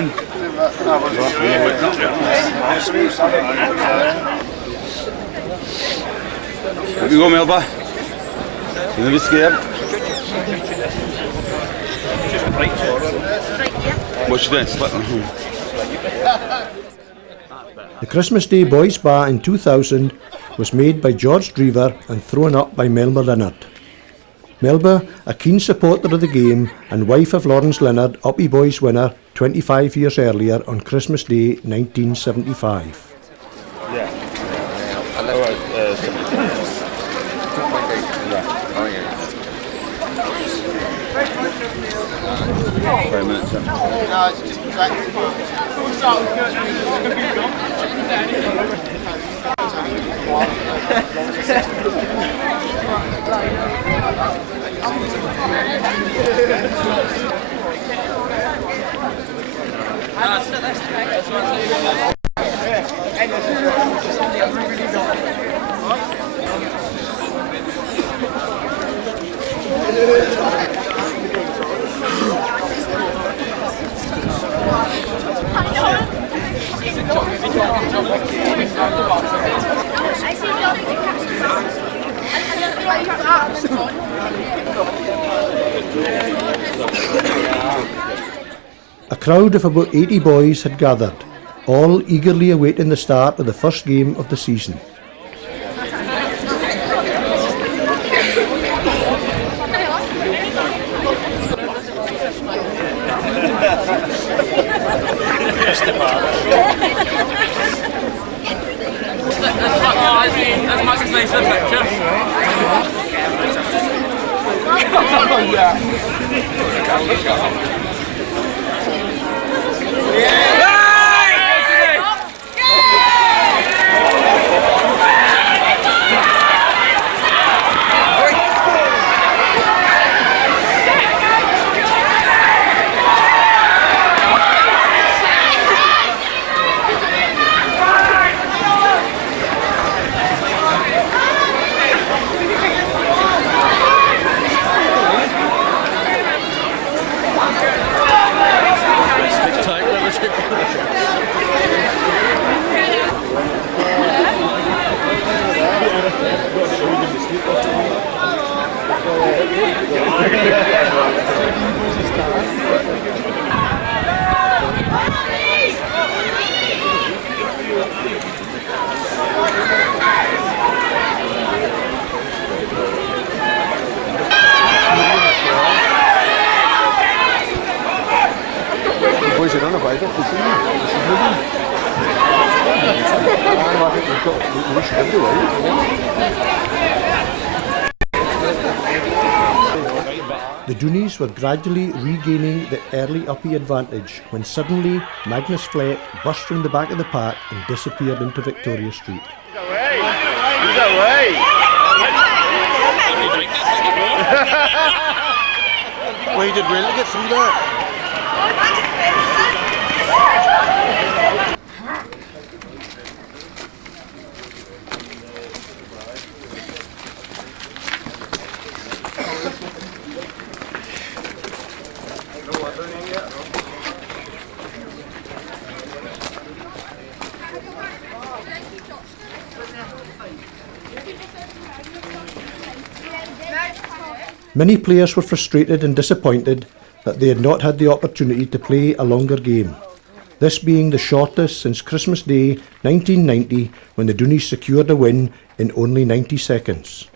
win. Here we go, Melba. You're never scared. What you doing? The Christmas Day Boys Bar in 2000 was made by George Drever and thrown up by Melba Leonard. Melba, a keen supporter of the game and wife of Lawrence Leonard, Uppy Boys winner 25 years earlier on Christmas Day 1975. Yeah. No, it's just A crowd of about 80 boys had gathered, all eagerly awaiting the start of the first game of the season. The Doonies were gradually regaining the early Uppy advantage when suddenly Magnus Flett burst from the back of the pack and disappeared into Victoria Street. He's away! Well, he did really get through that. Many players were frustrated and disappointed that they had not had the opportunity to play a longer game, this being the shortest since Christmas Day 1990 when the Doonies secured a win in only 90 seconds.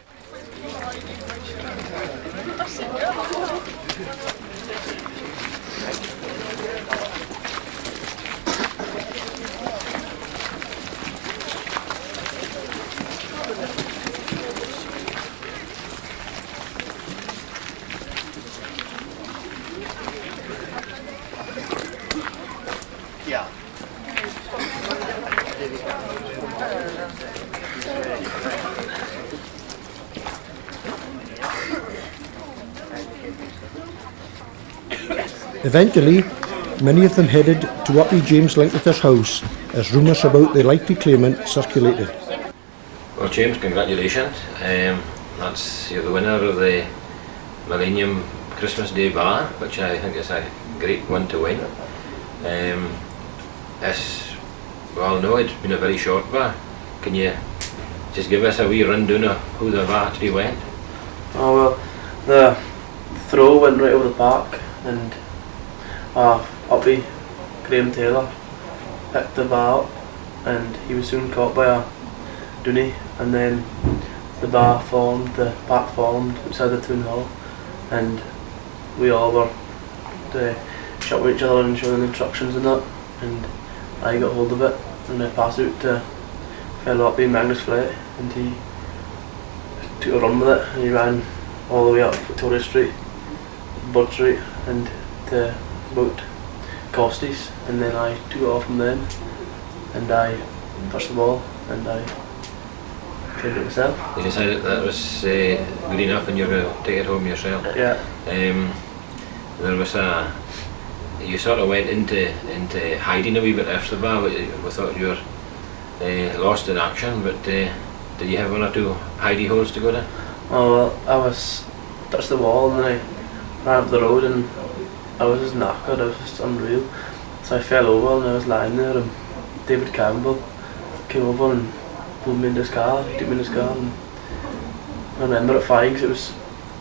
Eventually, many of them headed to Uppy James Linklater's house as rumours about the likely claimant circulated. Well, James, congratulations. You're the winner of the Millennium Christmas Day Bar, which I think is a great one to win. Well, no, it's been a very short bar. Can you just give us a wee rundown of who the bar actually went? Oh well, the throw went right over the park, and Uppy, Graeme Taylor, picked the bar up, and he was soon caught by a Dooney, and then the park formed outside the town hall, and we all were shouting at each other and showing instructions and that, and I got hold of it and I passed it to a fellow up in Magnus Flett, and he took a run with it, and he ran all the way up Victoria Street, Bird Street, and to about Costy's, and then I took it off from then, and I touched the ball and I cleared it myself. You decided that was good enough and you were going to take it home yourself? Yeah. There was you sort of went into hiding a wee bit after the bar. We thought you were lost in action, but did you have one or two hidey holes to go to? Oh well, I was touched the wall and then I ran up the road and I was just knackered, I was just unreal. So I fell over and I was lying there, and David Campbell came over and pulled me into his car, he took me in his car, and I remember it fine because it was,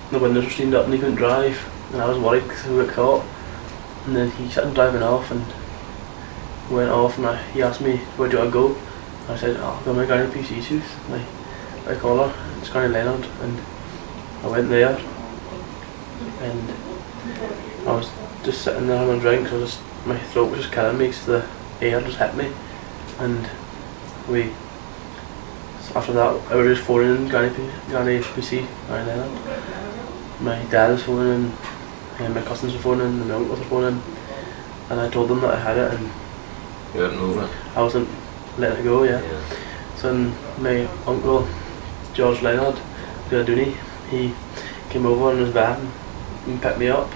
the windows were steamed up and he couldn't drive, and I was worried because he would get caught. And then he started driving off and went off, and he asked me, where do I go? I said, I'll go to my Garrioch PC shoes, my collar, it's Garrioch Leonard, and I went there, and I was just sitting there having a drink, so my throat was just killing me because the air just hit me, and after that I was just phoning Garrioch PC, Garrioch Leonard. My dad was phoning, and my cousins were phoning, and my uncles were phoning, and I told them that I had it, and you weren't moving? I wasn't letting it go, yeah. So then my uncle, George Leonard, the Dooney, he came over in his van and picked me up,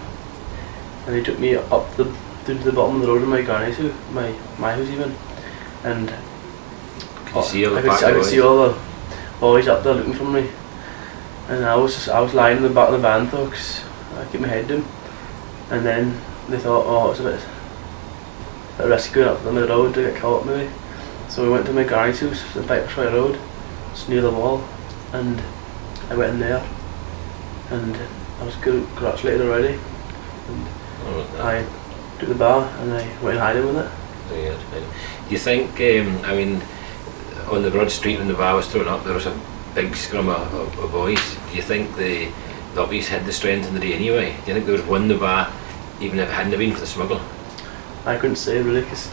and he took me up down to the bottom of the road in my granny's house, my house even, and Could you see all the I could see all the boys up there looking for me, and I was lying in the back of the van though, because I kept my head down, and then they thought, oh, it's a bit risky going up the road to get caught maybe. So we went to my granny's house on Pipersway Road, it's near the wall, and I went in there, and I was congratulated already, and I took the bar and I went hiding with it. Do you think, I mean, on the Broad Street when the bar was thrown up, there was a big scrum of boys. Do you think the Uppies had the strength in the day anyway? Do you think they would have won the bar even if it hadn't been for the smuggle? I couldn't say really, because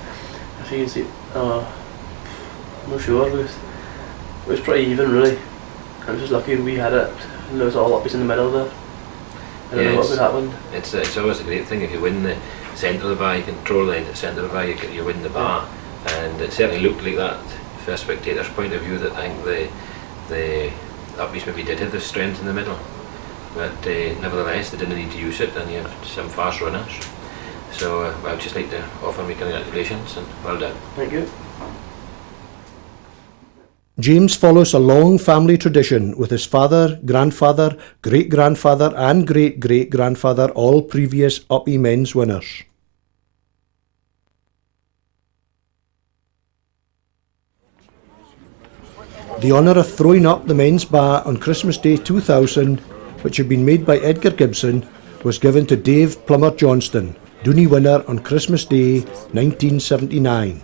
if you can see, I'm not sure, it was pretty even really. I was just lucky we had it, and there was all Uppies in the middle there. I don't know what would happen. It's always a great thing if you win the centre of the bar, you control the centre of the bar, you win the bar. And it certainly looked like that from a spectator's point of view, that I think the Uppies maybe did have the strength in the middle. But nevertheless, they didn't need to use it, and you have some fast runners. So I would just like to offer me congratulations and well done. Thank you. James follows a long family tradition with his father, grandfather, great-grandfather and great-great-grandfather all previous Uppy men's winners. The honour of throwing up the men's bar on Christmas Day 2000, which had been made by Edgar Gibson, was given to Dave Plummer Johnston, Dooney winner on Christmas Day 1979.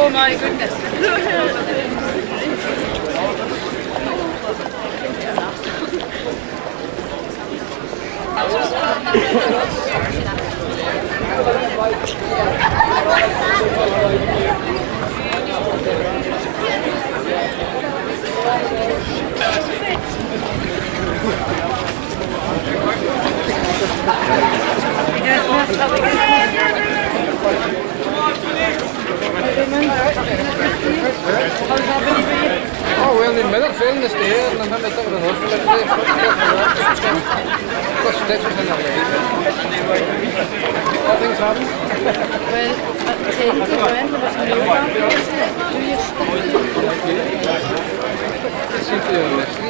Oh my goodness. Oh, well, then middag filmen det stedet, men han vet ikke hva det er. Det er stedet som han har laget. Hva ting sammen? Well, take the brand of the new one. Do you stop? Det synes jeg jo næsten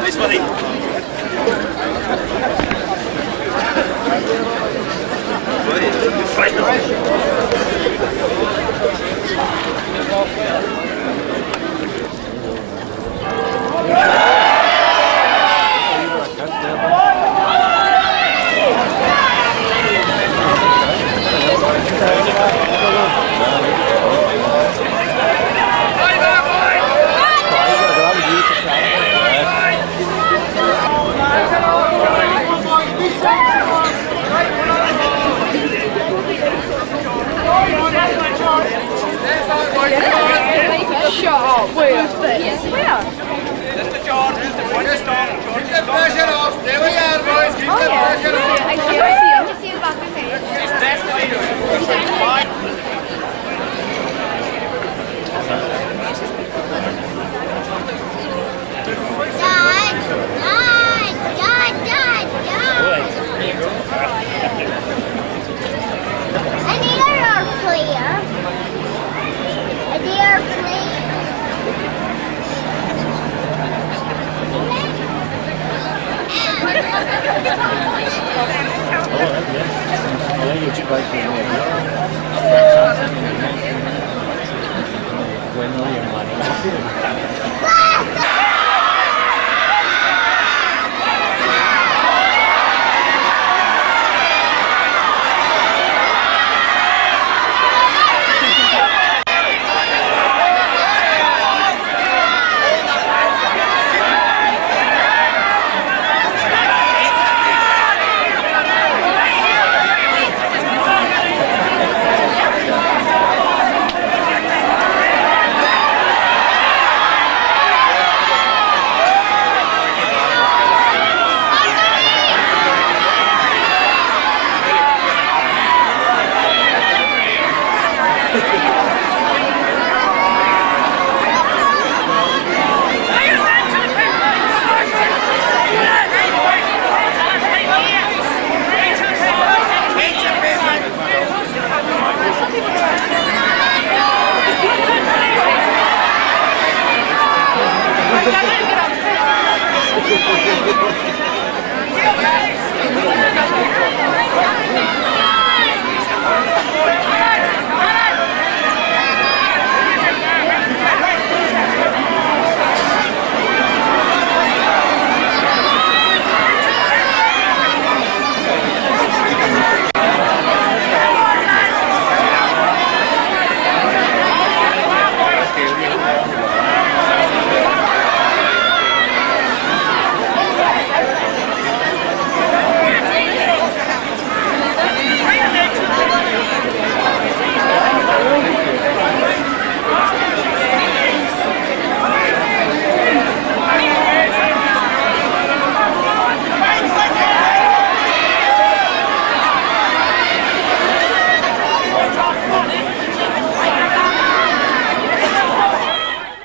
Nice buddy. Shut up, where? Where? Mr. George, just on. Keep the pressure off. Stay where you are, boys. Keep the pressure off. I see him back of his head. It's best to be doing.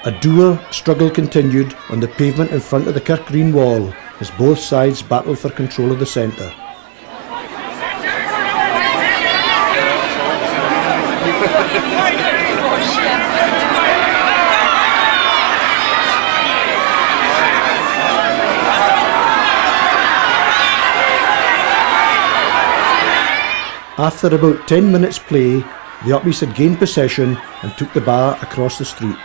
A dour struggle continued on the pavement in front of the Kirk Green wall as both sides battled for control of the centre. After about 10 minutes play, the Uppies had gained possession and took the bar across the street.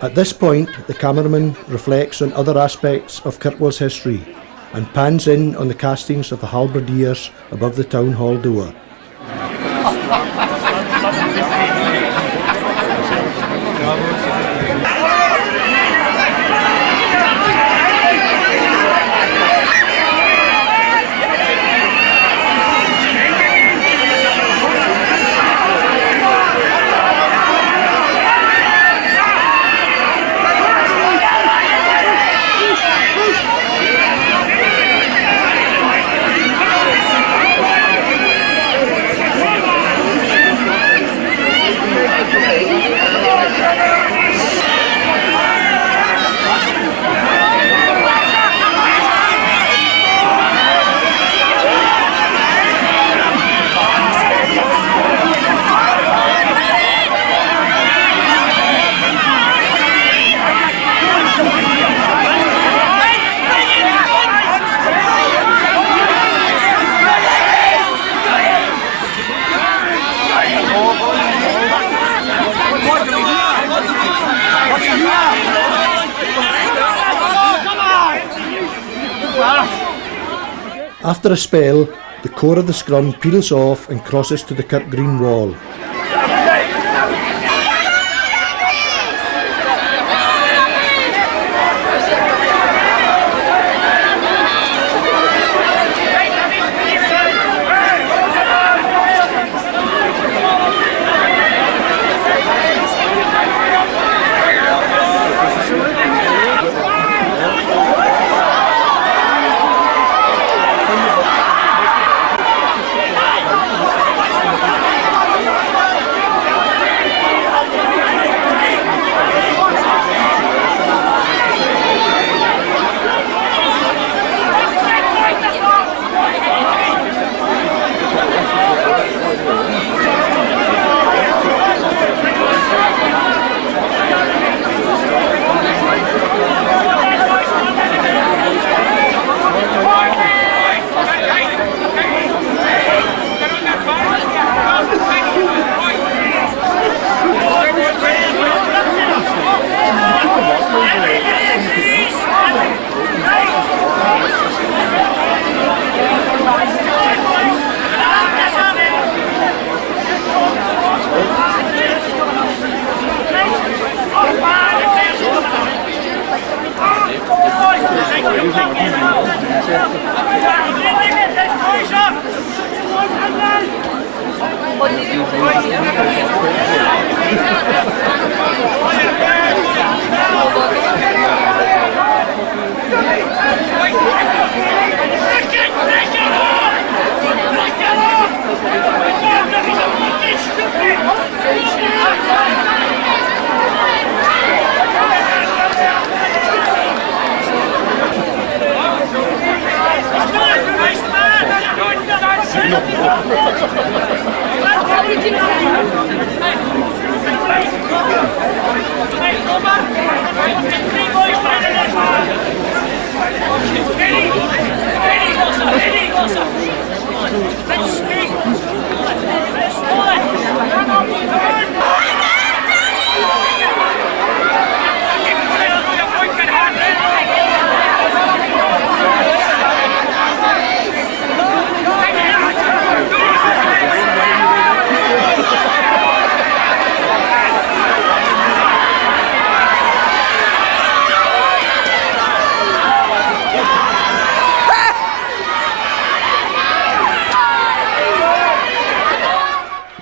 At this point, the cameraman reflects on other aspects of Kirkwell's history and pans in on the castings of the halberdiers above the town hall door. After a spell, the core of the scrum peels off and crosses to the Kirk Green wall.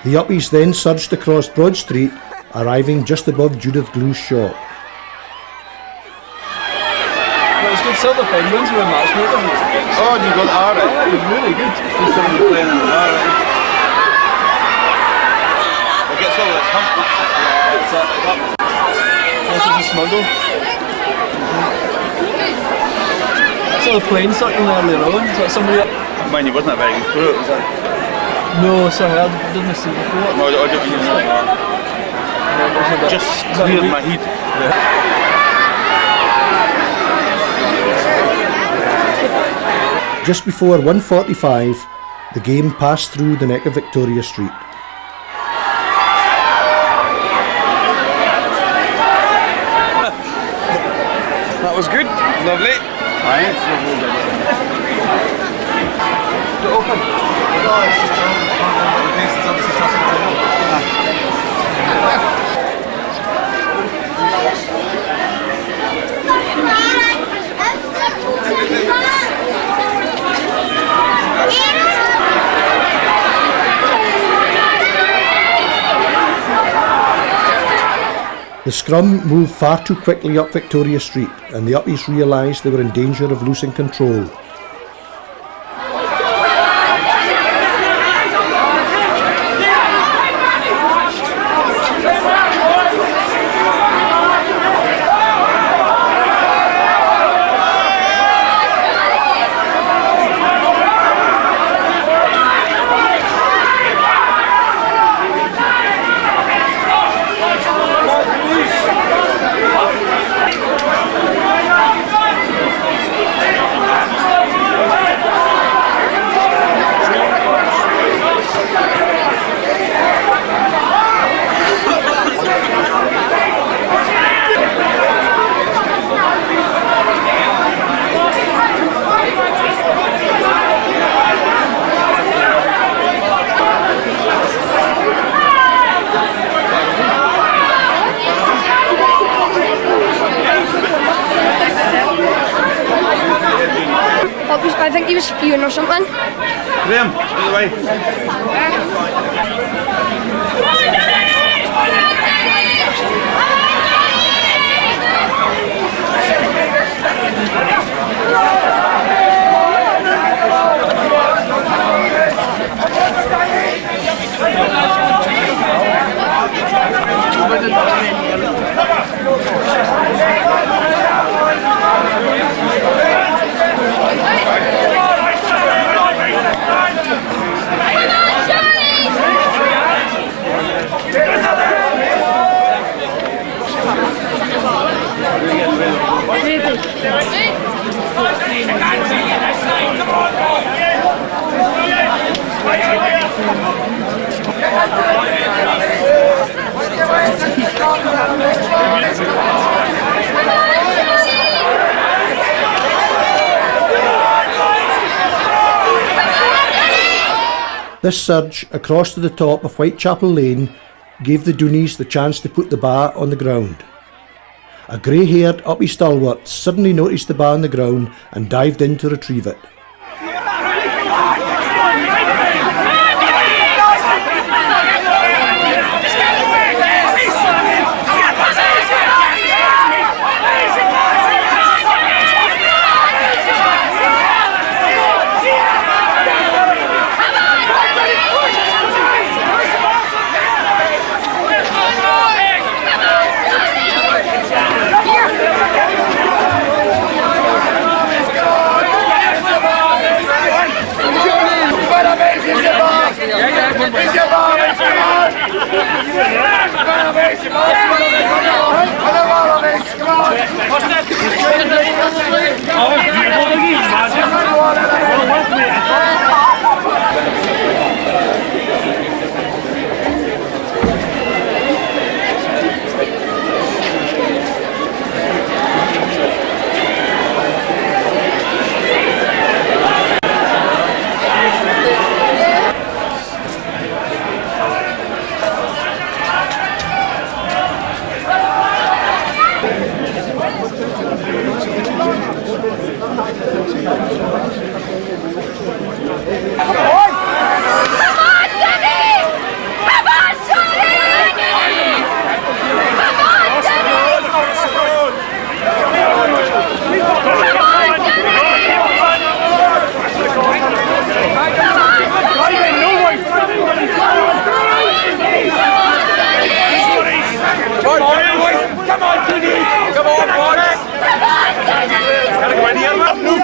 The Uppies then surged across Broad Street, arriving just above Judith Glue's shop. Well, it's good silver penguins were a matchmaker. Oh, you got that right. It was really good. There's somebody playing in the bar, right? It gets all that hump. This is a smuggle. I saw the plane circling earlier on. Is that somebody up? Mind you, wasn't a very good through it, was it? No, so I didn't see before. No, I didn't use it. Just cleared my head. Just before 1:45, the game passed through the neck of Victoria Street. was good. Lovely. Aye, it's open. No, it's just the place is obviously tough to The scrum moved far too quickly up Victoria Street, and the Uppies realised they were in danger of losing control. I think he was spewing or something. Graeme, out of the way. This surge across to the top of Whitechapel Lane gave the Doonies the chance to put the bar on the ground. A grey-haired Uppy stalwart suddenly noticed the bar on the ground and dived in to retrieve it.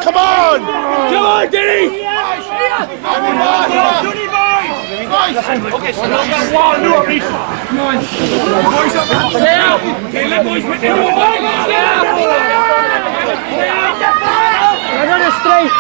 Come on! Come on, Denny! Okay, so let's go. One, no, please. Come on. Boys up. Okay, let boys put them on. Another straight.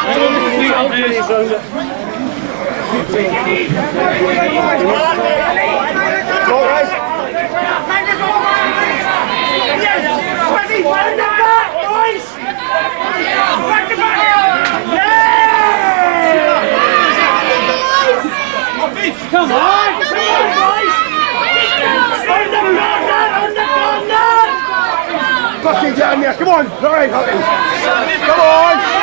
Come on! Fucking get in there, come on! Right, come on!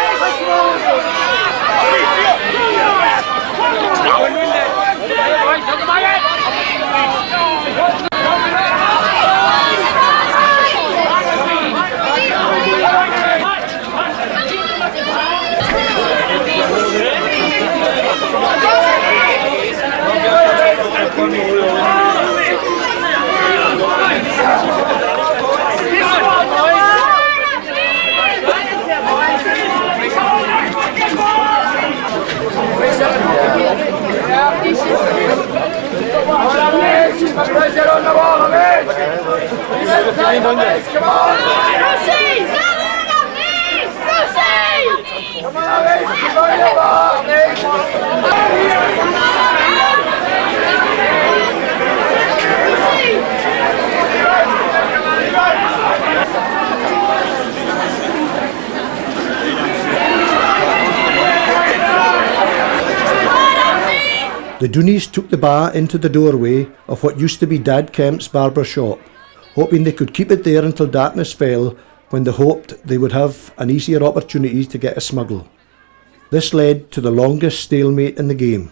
The Dooneys took the bar into the doorway of what used to be Dad Kemp's barber shop, hoping they could keep it there until darkness fell, when they hoped they would have an easier opportunity to get a smuggle. This led to the longest stalemate in the game.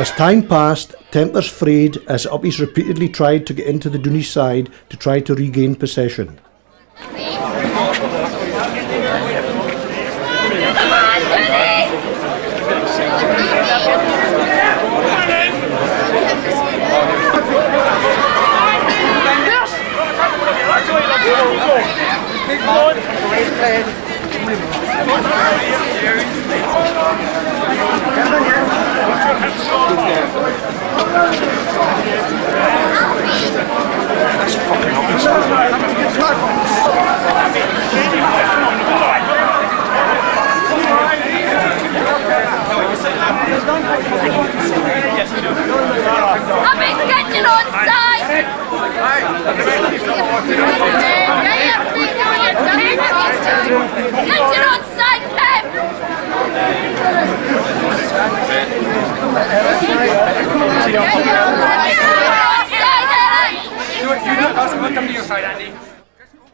As time passed, tempers frayed as Uppies repeatedly tried to get into the Dooney side to try to regain possession.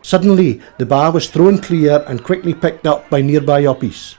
Suddenly, the bar was thrown clear and quickly picked up by nearby Uppies.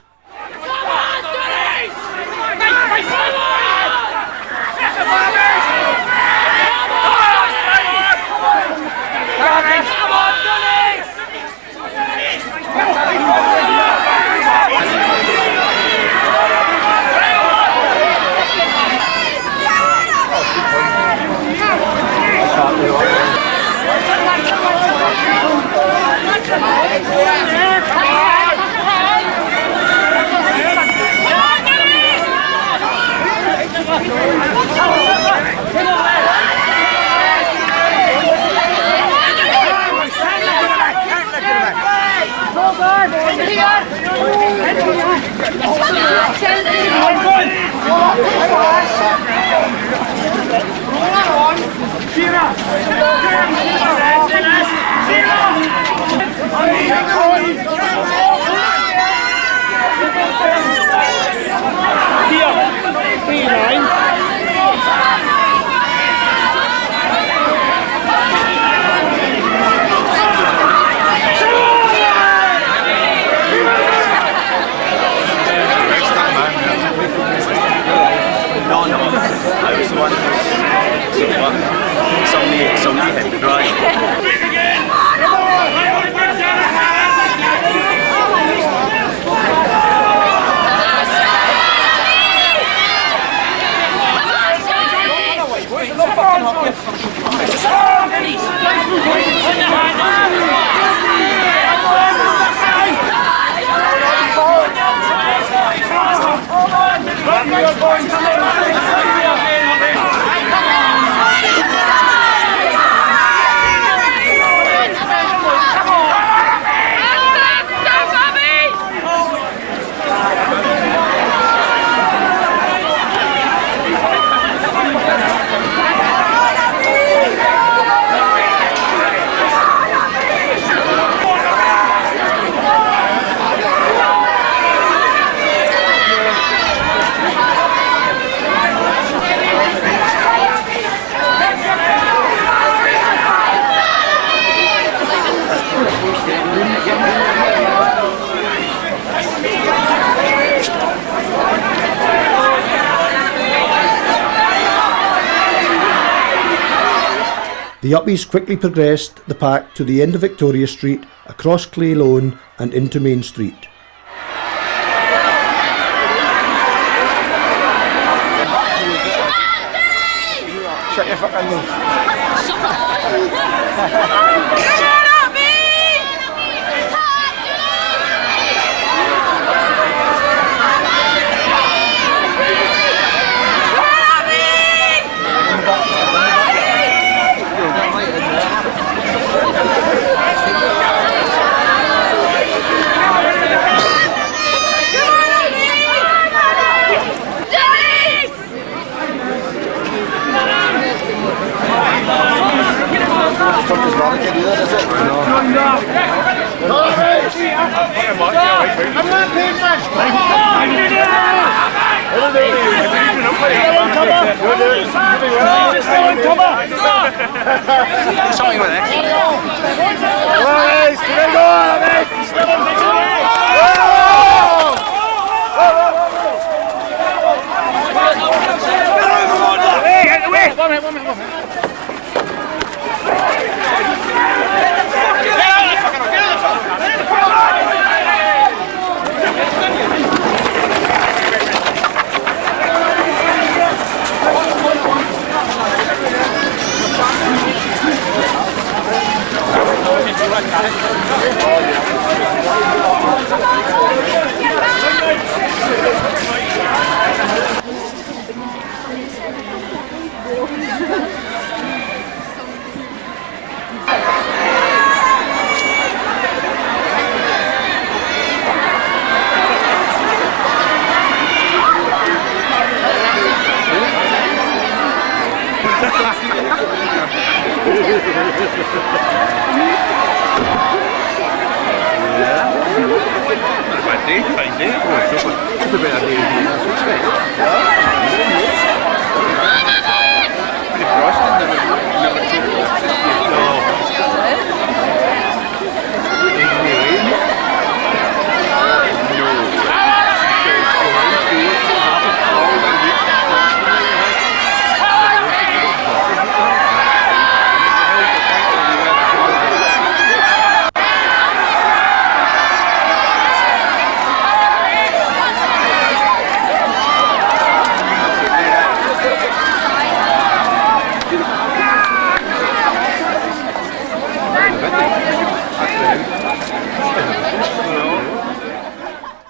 Somebody hit the drive. The Uppies quickly progressed the pack to the end of Victoria Street, across Clay Lawn and into Main Street. Shut your fucking mouth.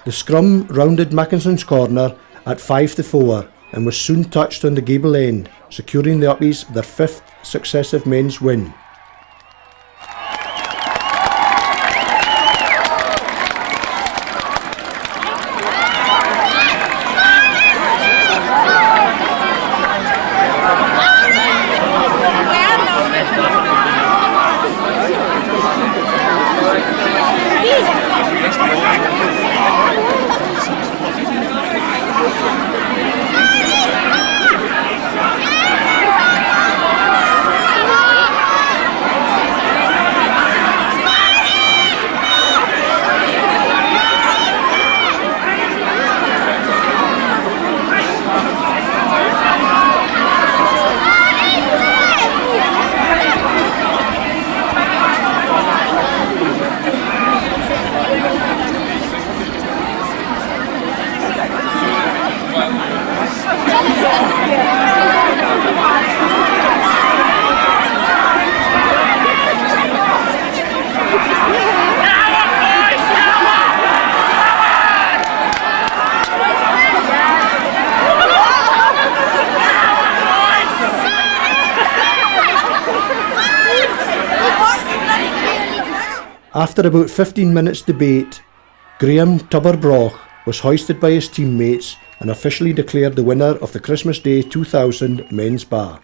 The scrum rounded Mackinson's corner at 5-4 and was soon touched on the gable end, securing the Uppies their 5th successive men's win. After about 15 minutes debate, Graeme Brough was hoisted by his teammates and officially declared the winner of the Christmas Day 2000 men's bar.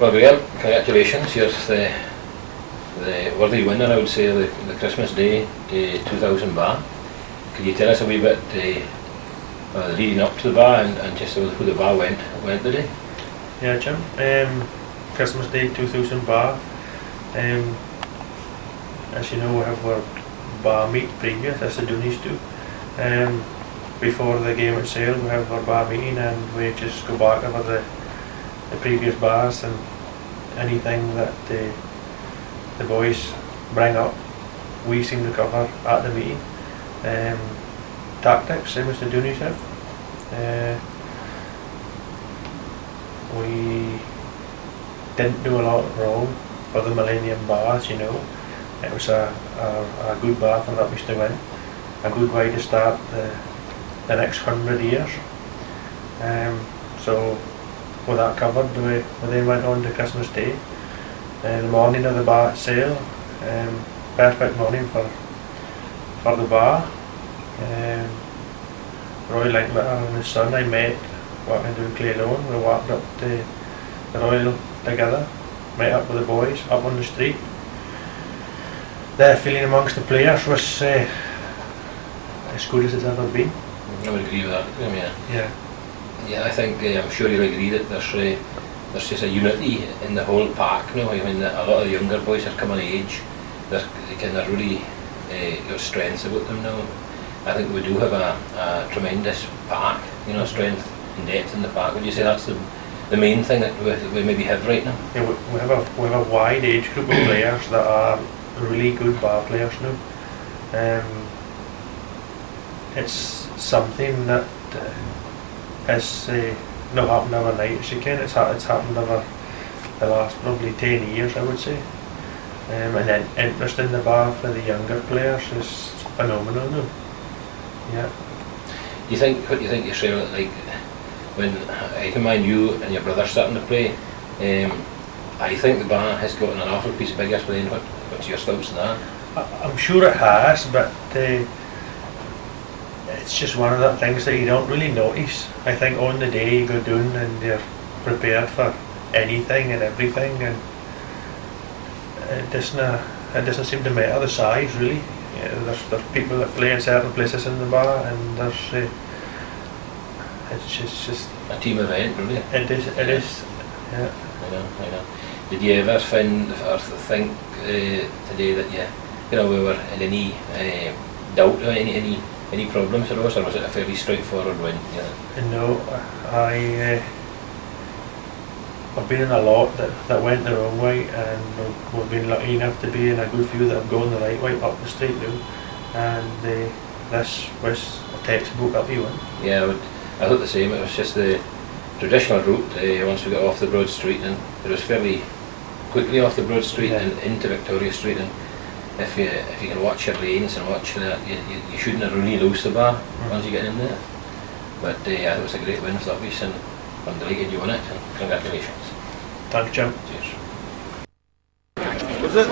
Well, Graeme, congratulations. You're the worthy winner, I would say, of the Christmas Day 2000 bar. Could you tell us a wee bit leading up to the bar and just who the bar went today? Yeah, Jim. Christmas Day 2000 bar. As you know, we have our bar meet previous, as the Doonies do. Before the game itself, we have our bar meeting and we just go back over the previous bars and anything that the boys bring up, we seem to cover at the meeting. Tactics, same as the Doonies have. We didn't do a lot wrong for the Millennium bars, you know. It was a good bar for the Uppies to win, a good way to start the next 100 years. So with that covered, we then went on to Christmas Day. The morning of the bar itself, perfect morning for the bar. Roy Linklater and his son I met walking down Claylone. We walked up to the Royal together, met up with the boys up on the street. The feeling amongst the players was as good as it's ever been. I would agree with that, Graeme, Yeah. Yeah, I think I'm sure you'll agree that there's just a unity in the whole park now. I mean, a lot of the younger boys are coming of age. They kind of really got strengths about them now. I think we do have a tremendous park, you know, strength and depth in the park. Would you say that's the main thing that we maybe have right now? Yeah, we have a wide age group of players that are really good bar players now. It's something that has not happened overnight, as you can. It's happened over the last probably 10 years, I would say. And then interest in the bar for the younger players is phenomenal now. Yeah. What do you think yourself, like when I can mind you and your brother starting to play, I think the bar has gotten an awful piece bigger playing. What's your thoughts on that? I'm sure it has, but it's just one of the things that you don't really notice. I think on the day you go down and you're prepared for anything and everything, and it doesn't seem to matter the size really. Yeah, there's people that play in certain places in the bar, and it's just a team event, really. It is. Yeah. I know. Did you ever find or think today that we were in any doubt or any problems at all, or was it a fairly straightforward win? No, I've been in a lot that went the wrong way, and we've been lucky enough to be in a good few that have gone the right way up the straight now, and this was a textbook up you win. Yeah, I thought the same. It was just the traditional route once we got off the Broad Street, and it was fairly quickly off the Broad Street and into Victoria Street, and if you can watch your lanes and watch that, you shouldn't have really lose the bar once you get in there. But I thought it was a great win for the Uppies, and I'm delighted you won it, and congratulations. Thanks, Jim. Cheers. Was it?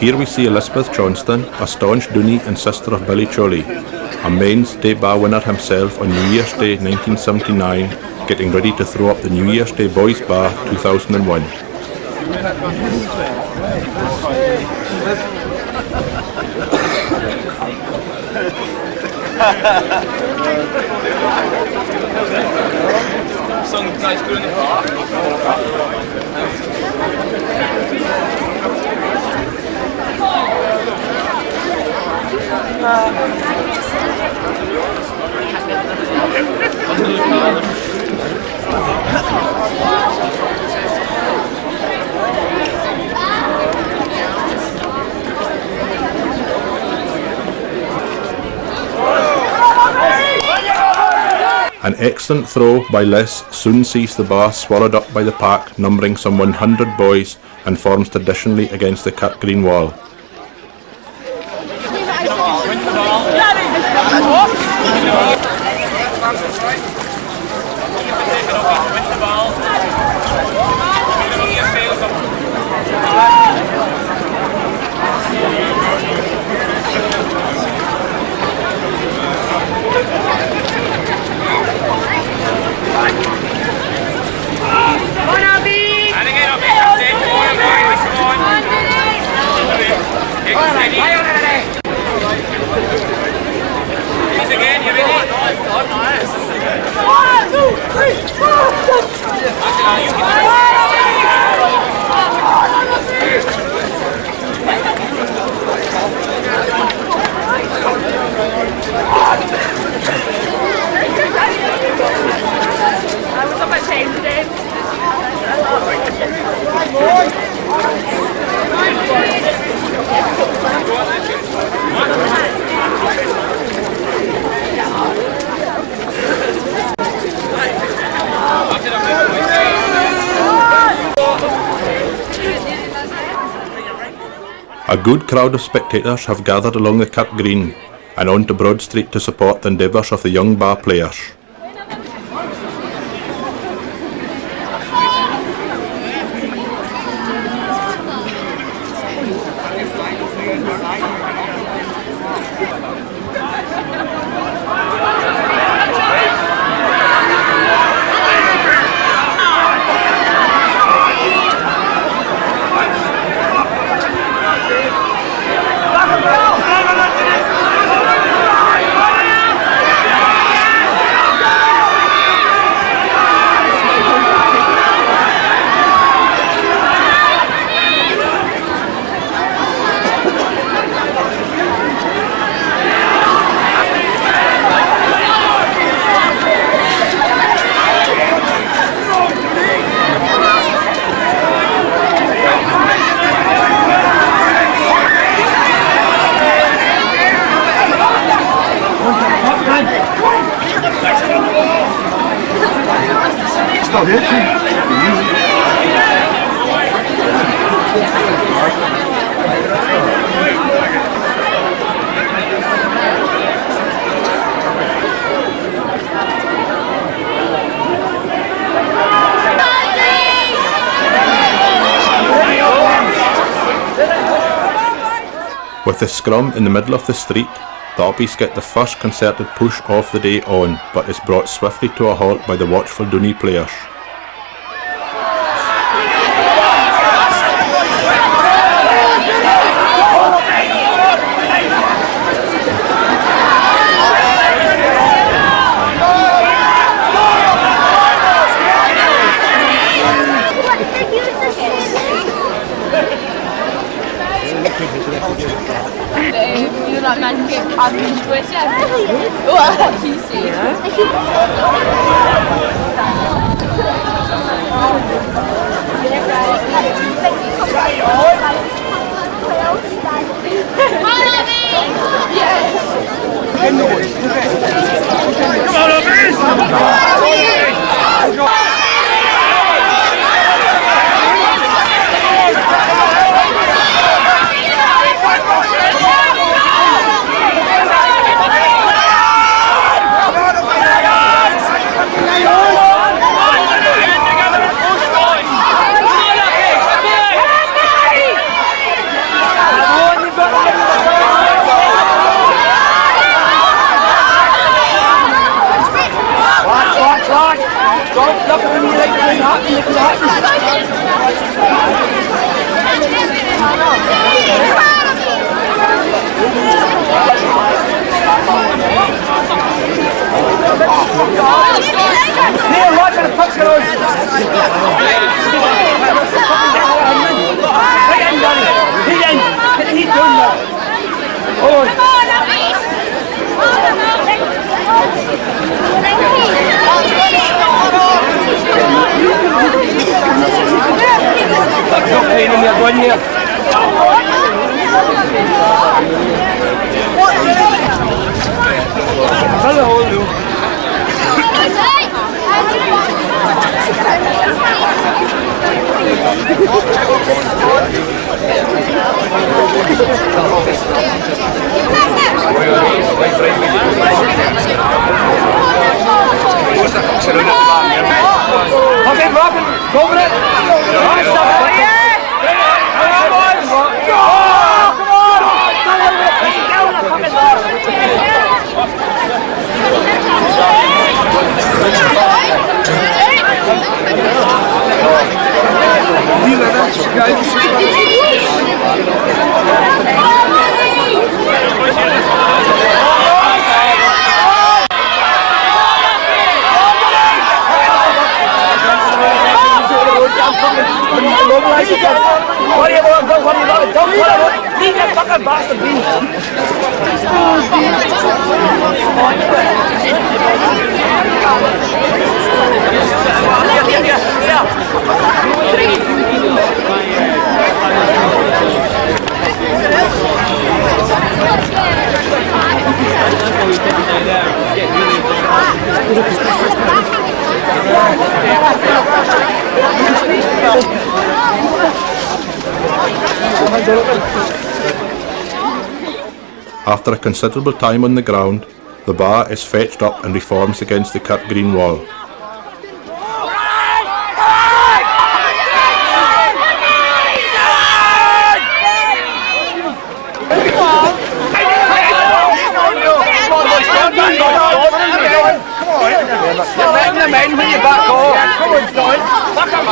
Here we see Elizabeth Johnston, a staunch Dooney and sister of Billy Chorley, a men's day bar winner himself on New Year's Day 1979, getting ready to throw up the New Year's Day Boys Bar 2001. Some guys go in the park. An excellent throw by Liz soon sees the bar swallowed up by the pack, numbering some 100 boys, and forms traditionally against the Kirk Green wall. A good crowd of spectators have gathered along the Kirk Green and onto Broad Street to support the endeavours of the young bar players. With the scrum in the middle of the street, the Uppies get the first concerted push of the day on, but is brought swiftly to a halt by the watchful Dooney players. After a considerable time on the ground, the bar is fetched up and reforms against the Kirk Green wall. You're letting them in when you back off. Yeah, come on, John. Back up,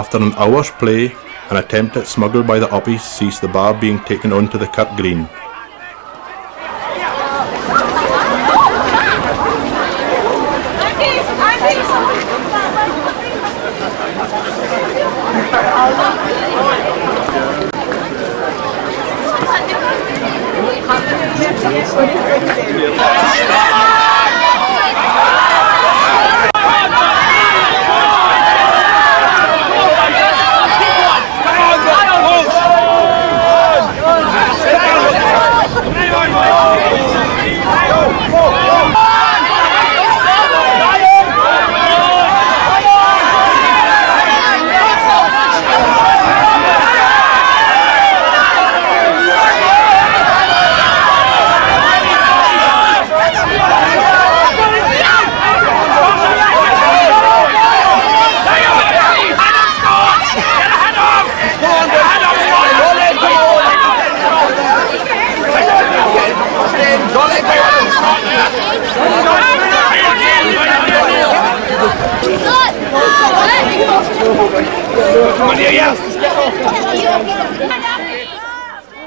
After an hour's play, an attempt at smuggle by the Oppies sees the bar being taken onto the Kirk Green.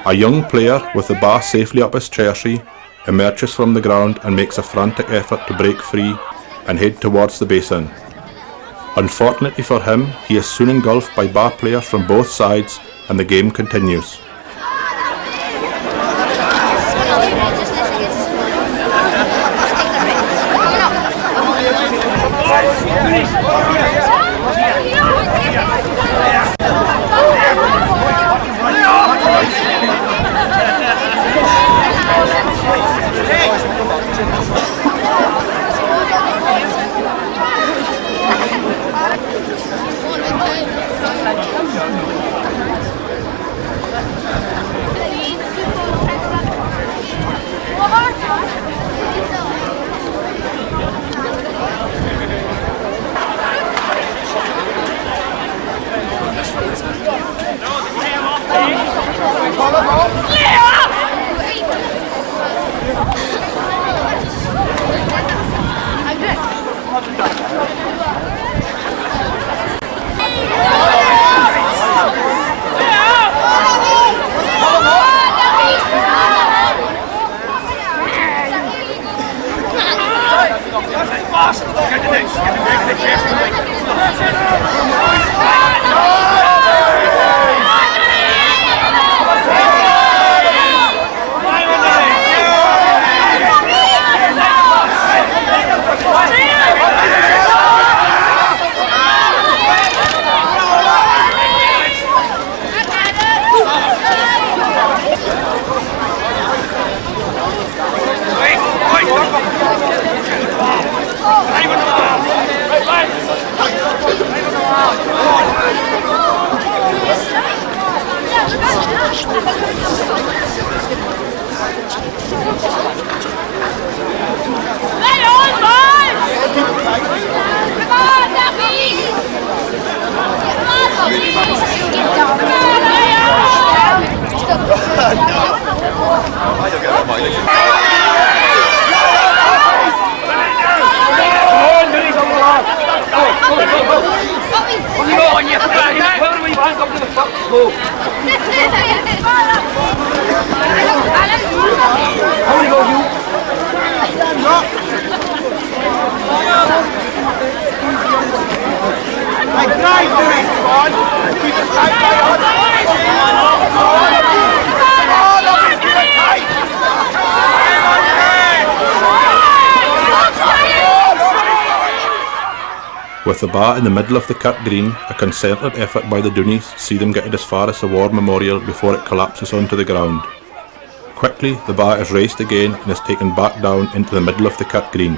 A young player with the bar safely up his jersey emerges from the ground and makes a frantic effort to break free and head towards the basin. Unfortunately for him, he is soon engulfed by bar players from both sides and the game continues. With the bar in the middle of the Kirk Green, a concerted effort by the Doonies see them get it as far as the War Memorial before it collapses onto the ground. Quickly, the bar is raised again and is taken back down into the middle of the Kirk Green.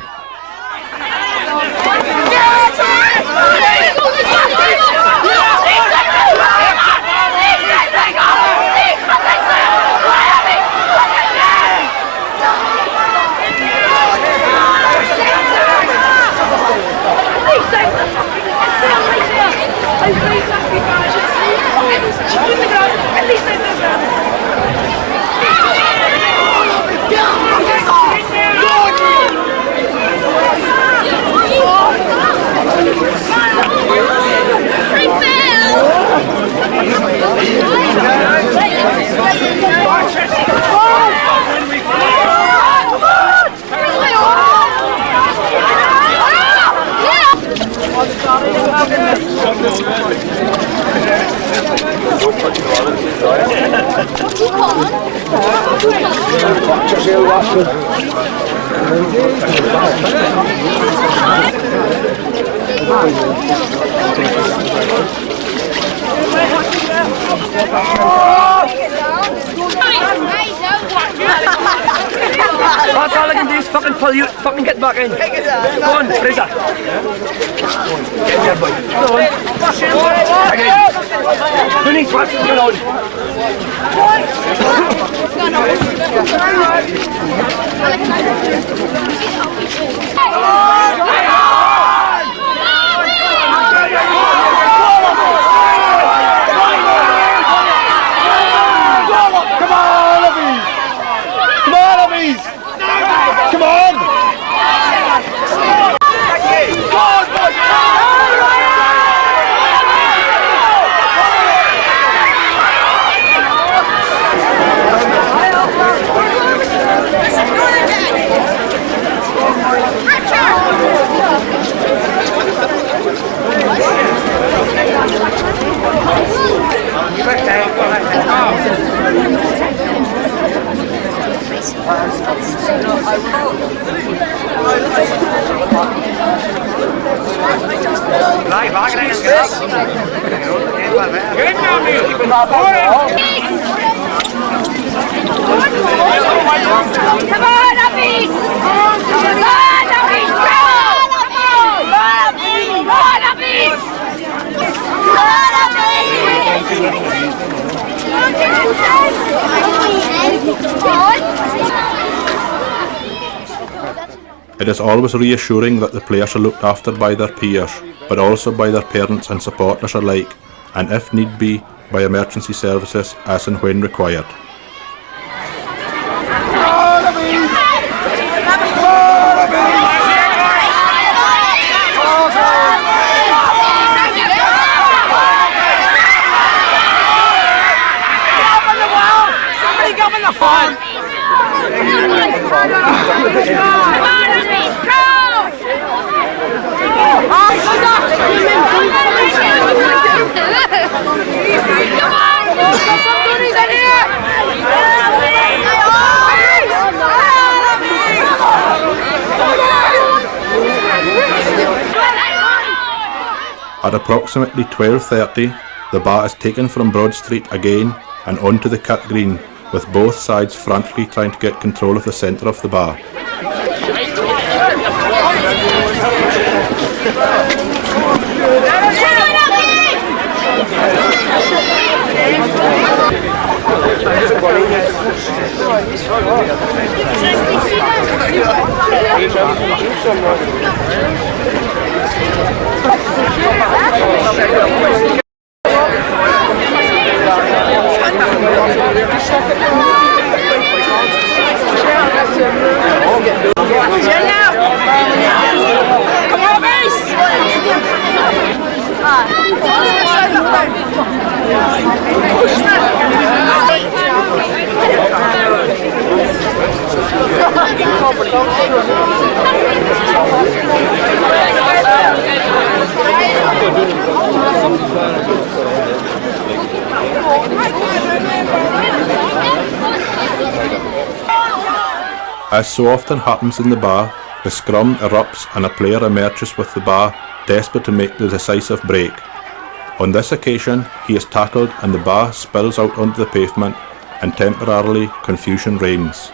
That's all I can do is fucking pull you, fucking get back in. Go on, Fraser. Get there, boy. Go on. Again. Dooney, what's going on? Come on! It is always reassuring that the players are looked after by their peers, but also by their parents and supporters alike, and if need be, by emergency services as and when required. At approximately 12:30, the bar is taken from Broad Street again and onto the cut green, with both sides frantically trying to get control of the centre of the bar. As so often happens in the bar, the scrum erupts and a player emerges with the bar, desperate to make the decisive break. On this occasion, he is tackled and the bar spills out onto the pavement, and temporarily confusion reigns.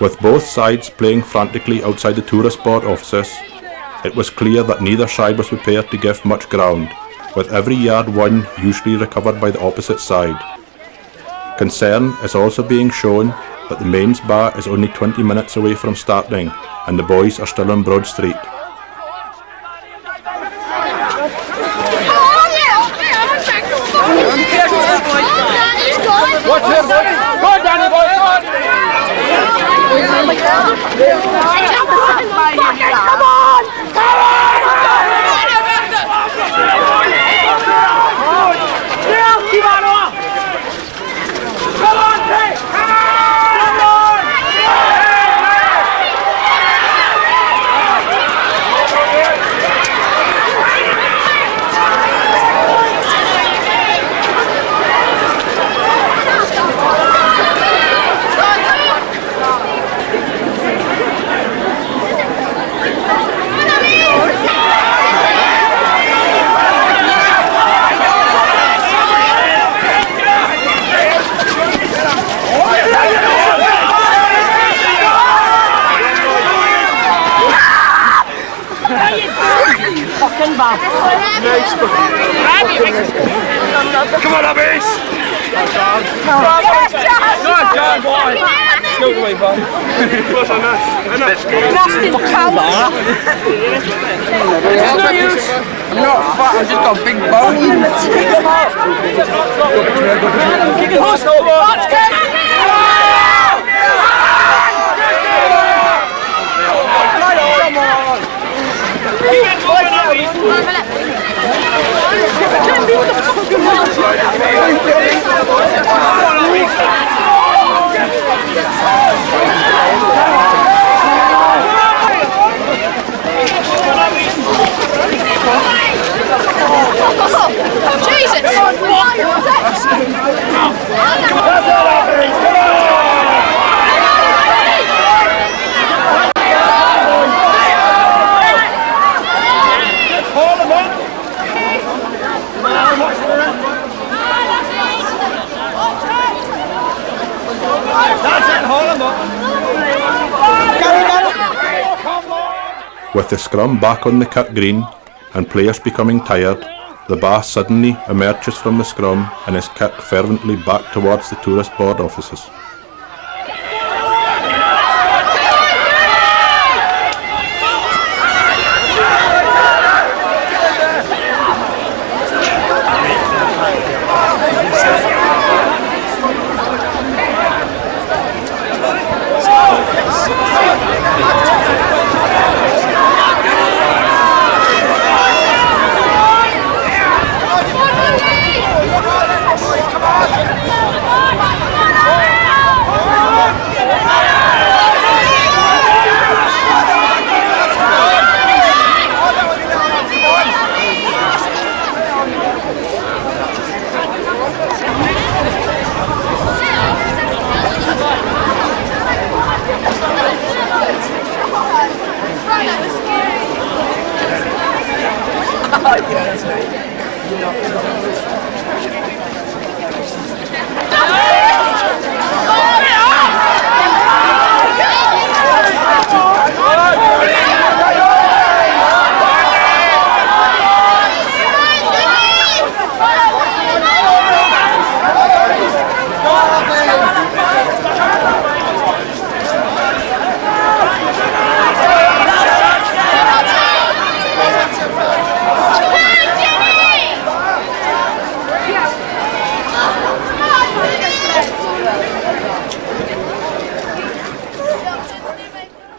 With both sides playing frantically outside the tourist board offices, it was clear that neither side was prepared to give much ground, with every yard won usually recovered by the opposite side. Concern is also being shown that the men's bar is only 20 minutes away from starting, and the boys are still on Broad Street. Watch him, boy! Go, Danny, boy! Come on! Come on! Nice. Come on, Abby's! Go on, John, boy! Scoot away, boy. What's on that? Nasty cow. I'm not fat, I've just got big bones. Keep your horse over! With the scrum back on the cut green and players becoming tired, the bar suddenly emerges from the scrum and is kicked fervently back towards the tourist board offices.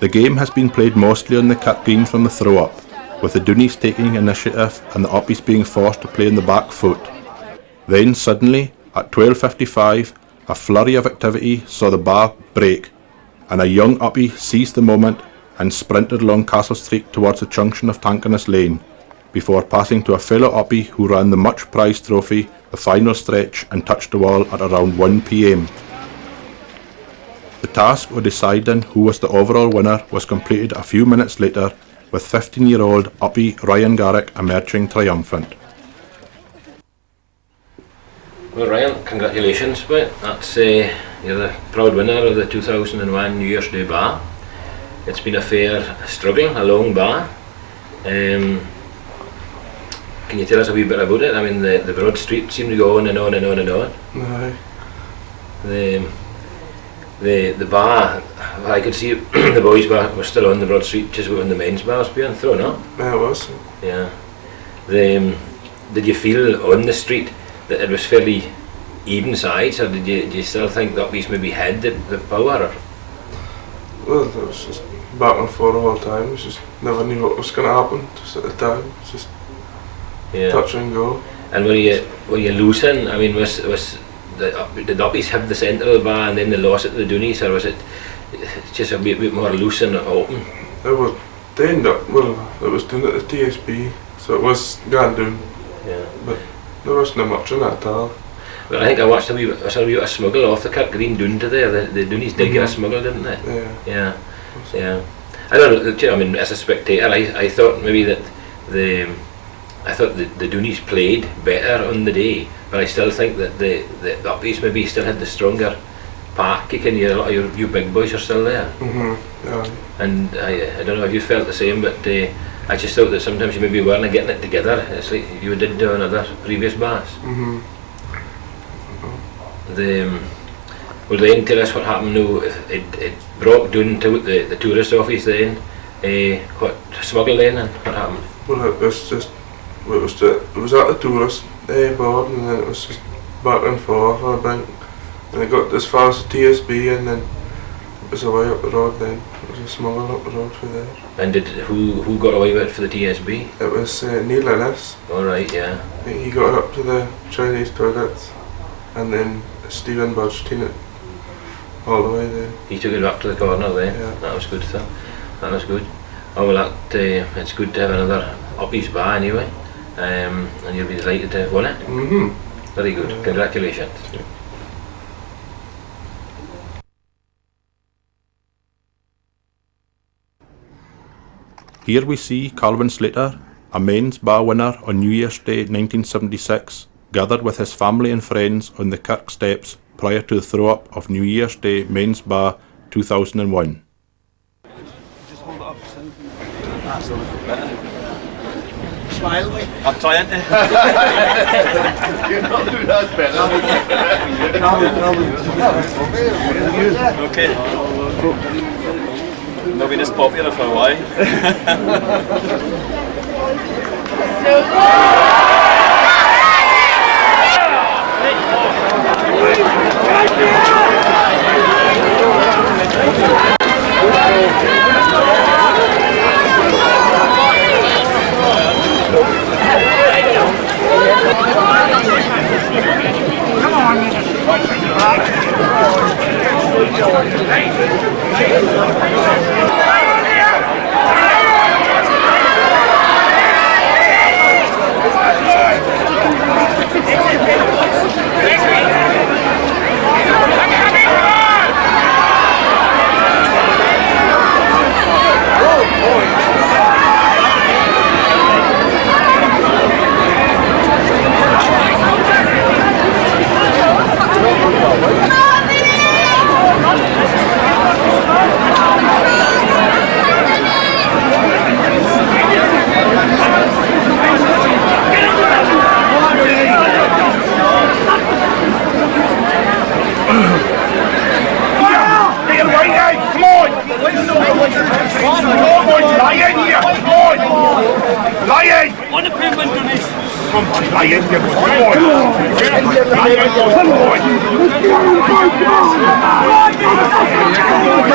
The game has been played mostly on the cut green from the throw-up, with the Doonies taking initiative and the Uppies being forced to play on the back foot. Then suddenly, at 12:55, a flurry of activity saw the bar break, and a young Uppie seized the moment and sprinted along Castle Street towards the junction of Tankernas Lane, before passing to a fellow Uppie who ran the much-prized trophy the final stretch and touched the wall at around 1 p.m. The task of deciding who was the overall winner was completed a few minutes later, with 15-year-old Uppie Ryan Garrioch emerging triumphant. Well, Ryan, congratulations, mate. That's you're the proud winner of the 2001 New Year's Day bar. It's been a fair struggle, a long bar. Can you tell us a wee bit about it? I mean, the Broad Street seemed to go on and on and on and on. Aye. The bar, I could see the boys' bar was still on the Broad Street, just when the men's bar was being thrown up. Yeah, it was. Yeah. Did you feel on the street that it was fairly even sides, or did you still think that we maybe had the power? Or? Well, it was just back and forth the whole time. We just never knew what was going to happen. Just at the time, it's just touch and go. And were you losing? I mean, did the Uppies have the centre of the bar and then they lost it to the Doonies, or was it just a bit more loose and open? It was. They ended up. Well, it was doing it at the TSB, so it was going down. Yeah. But there wasn't much in that at all. Well, I think I watched a wee bit of smuggle off the Kirk Green down to there. The Doonies did get a smuggle, didn't they? Yeah. Yeah. I don't know. I mean, as a spectator, I thought maybe that the Doonies played better on the day, but I still think that the Uppies maybe still had the stronger pack kicking. A lot of you big boys are still there. Yeah. And I don't know if you felt the same, but I just thought that sometimes you maybe weren't getting it together. It's like you did do on other previous bars. Will then tell us what happened now? It broke down to the tourist office then. What smuggled in and what happened? Well, it was at the tourist board, and then it was just back and forth on a bank, and it got as far as the TSB, and then it was away up the road. Then it was a smuggle up the road for there. And who got away with it for the TSB? It was Neil Ennis. All right, yeah. He got it up to the Chinese toilets, and then Stephen Budge taken it all the way there. He took it up to the corner there. Yeah. That was good stuff. That was good. Oh well, it's good to have another Uppies bar anyway, and you'll be delighted to have won it. Very good. Yeah. Congratulations. Yeah. Here we see Calvin Slater, a men's bar winner on New Year's Day 1976, gathered with his family and friends on the Kirk steps prior to the throw-up of New Year's Day men's bar 2001. Just hold it up. That's a little bit. Smile me. I'm trying to. You're not doing that better. Okay. Not been as popular for a while. Come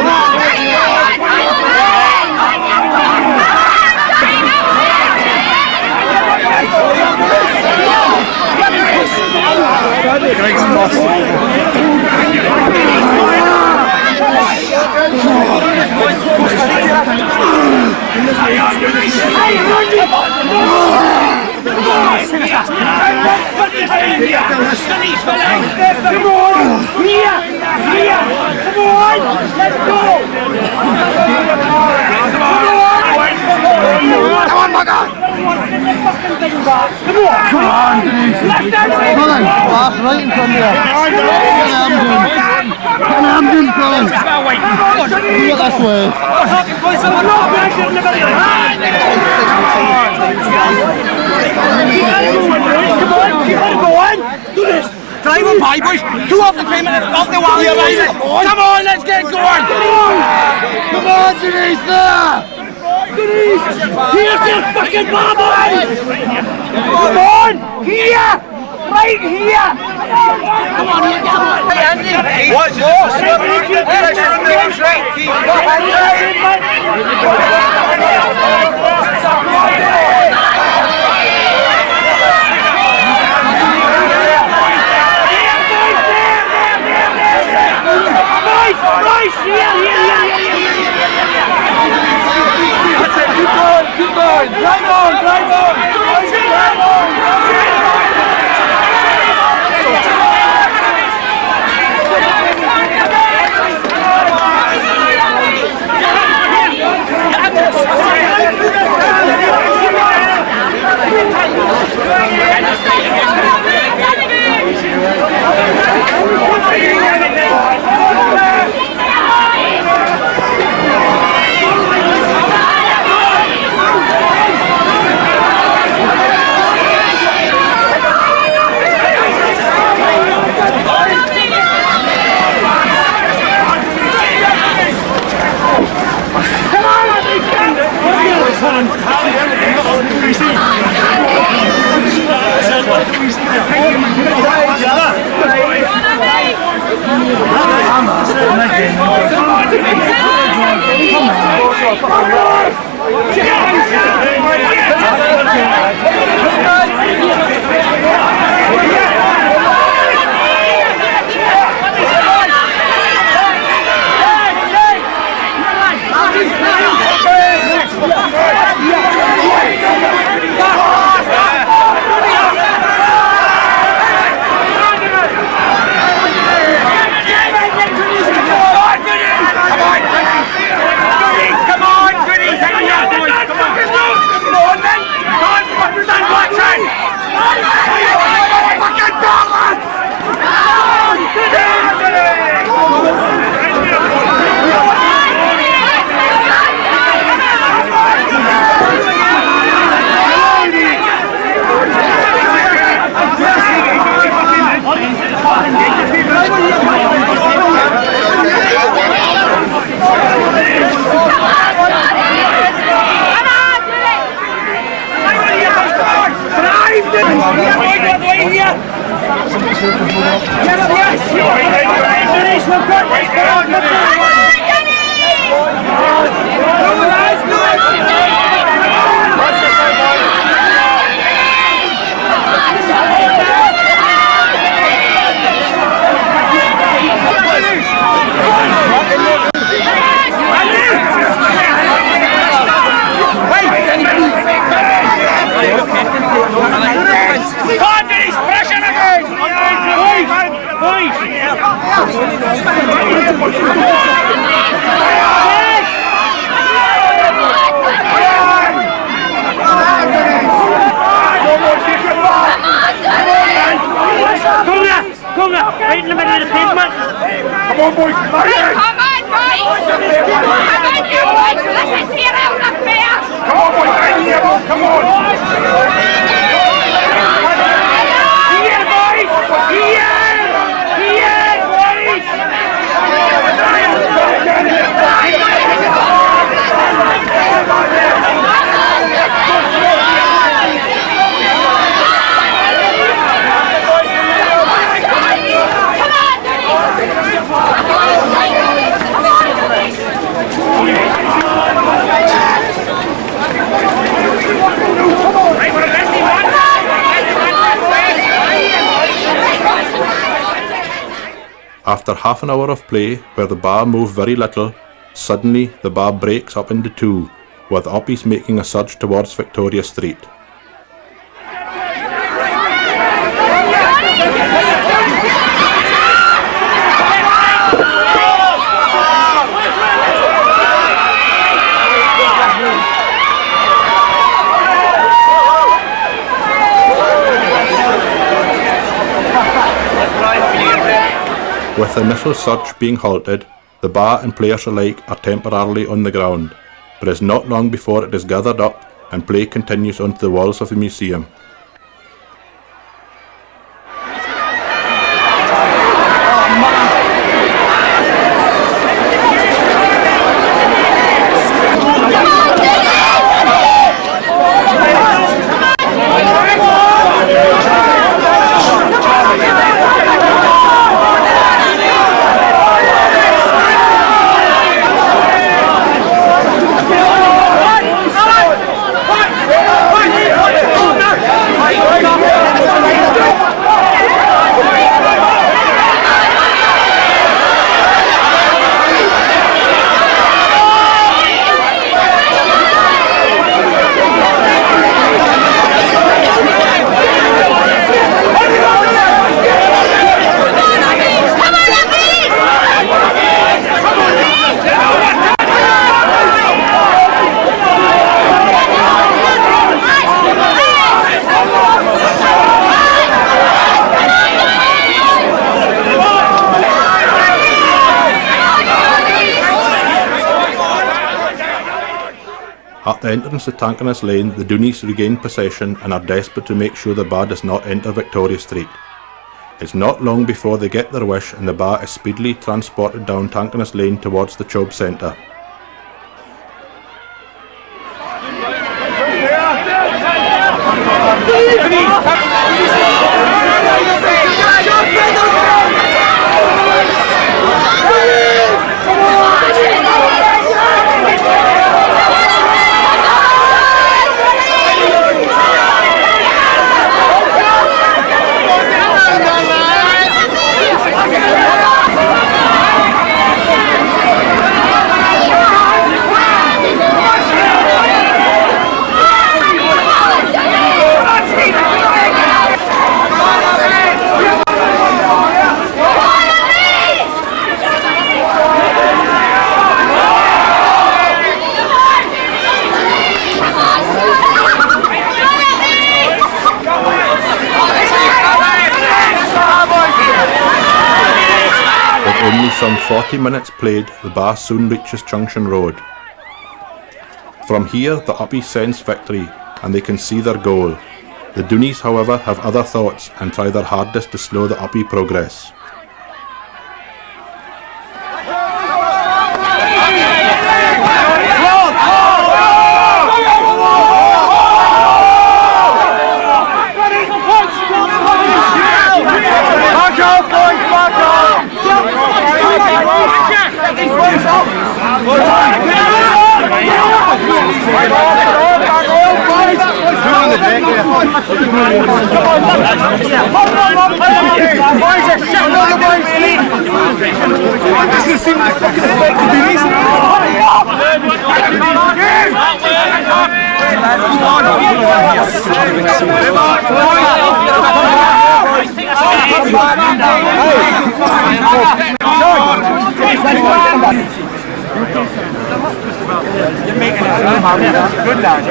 on! Right in front of you. Camden, Colin. Do it this way. Drive on by, boys. 2 off the payment, off the wall. Come on, let's get going. Come on, Denise, there. Here's your fucking bar, boys. Come on, here. Right here! Come on, here, come on! Hey, Andy! What's more? Pressure on the right, keep Keep going! Drive on! Drive on! Drive on! Right in the middle of the pavement. Come on, boys. Come on, boys. Come on, you boys. Listen to your own affairs. Come on, boys. Right here. Come on. Here, boys. Here, boys. Hey, we're arresting one. After half an hour of play, where the bar moved very little, suddenly the bar breaks up into two, with Oppies making a surge towards Victoria Street. With the initial surge being halted, the bar and players alike are temporarily on the ground, but it's not long before it is gathered up and play continues onto the walls of the museum. At the entrance to Tankernas Lane, the Doonies regain possession and are desperate to make sure the bar does not enter Victoria Street. It's not long before they get their wish and the bar is speedily transported down Tankernas Lane towards the Chobe Centre. Only some 40 minutes played, the bar soon reaches Junction Road. From here, the Uppies sense victory, and they can see their goal. The Doonies, however, have other thoughts and try their hardest to slow the Uppie progress. You're making it good, lad.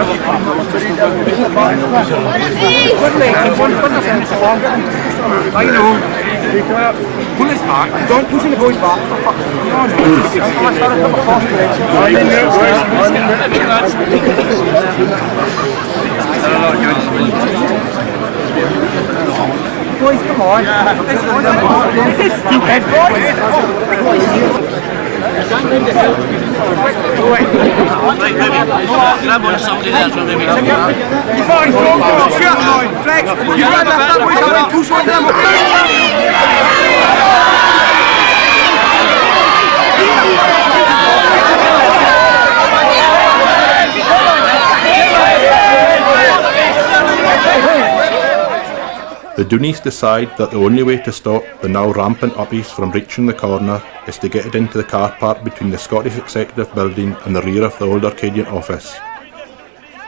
I know. Pull his back. Don't push the boys back. Boys, come on. This is stupid, boys. Grab on somebody else from the middle. Fine, Flex, you grab that boys out and push on them. The Dooneys decide that the only way to stop the now rampant uppies from reaching the corner is to get it into the car park between the Scottish Executive Building and the rear of the old Arcadian office.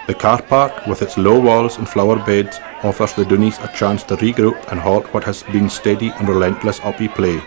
The car park, with its low walls and flower beds, offers the Dooneys a chance to regroup and halt what has been steady and relentless uppie play.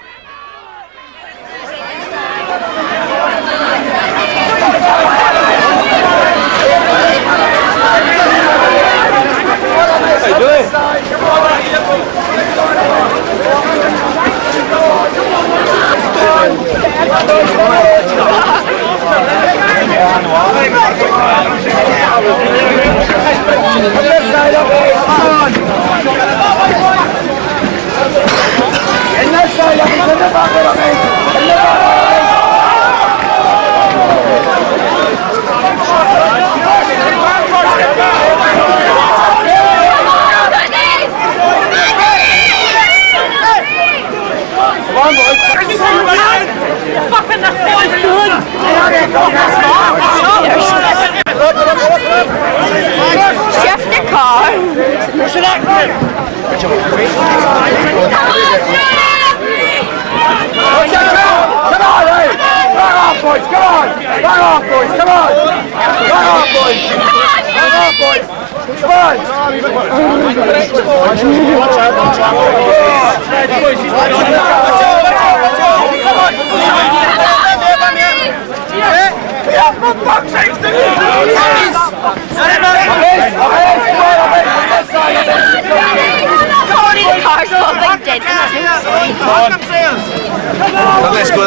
Shift the car. Come on, hey! Back off, boys! Come on! Back off, boys! Come on! Back off, boys! Back off, boys! Come on! Yeah, for fuck's sake! Cars look like dead. Let's go.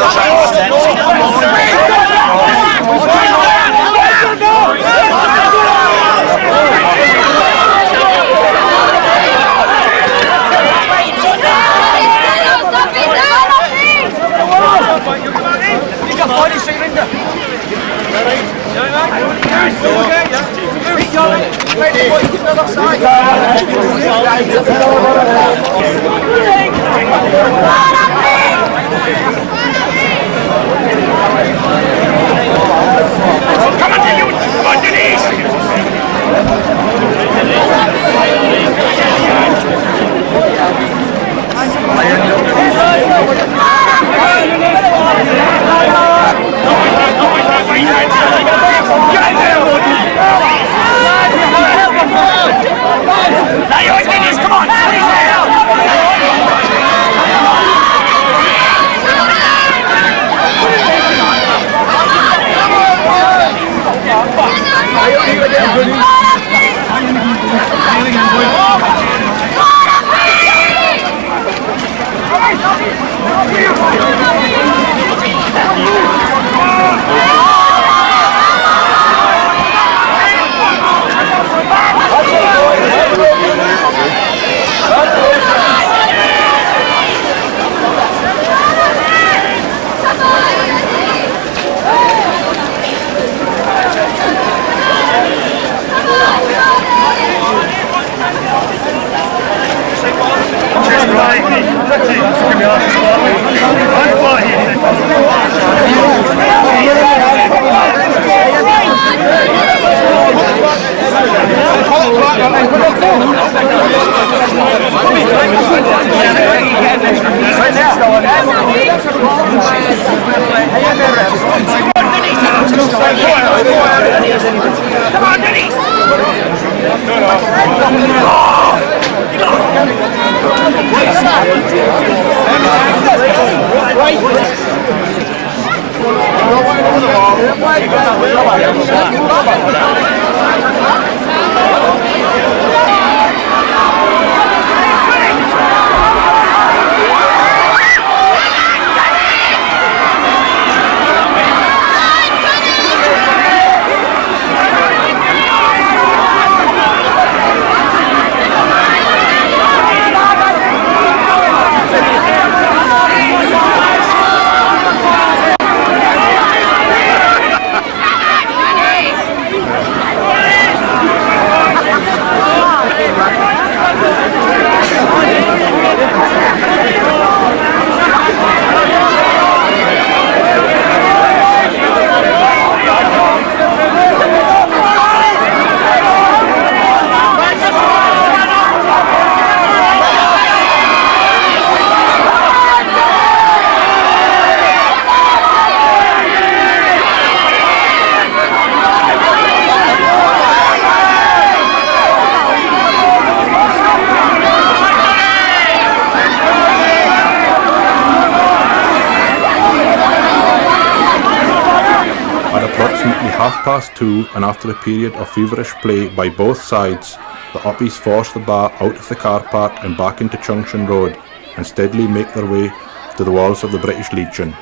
2:30 and after a period of feverish play by both sides, the Uppies force the bar out of the car park and back into Junction Road and steadily make their way to the walls of the British Legion.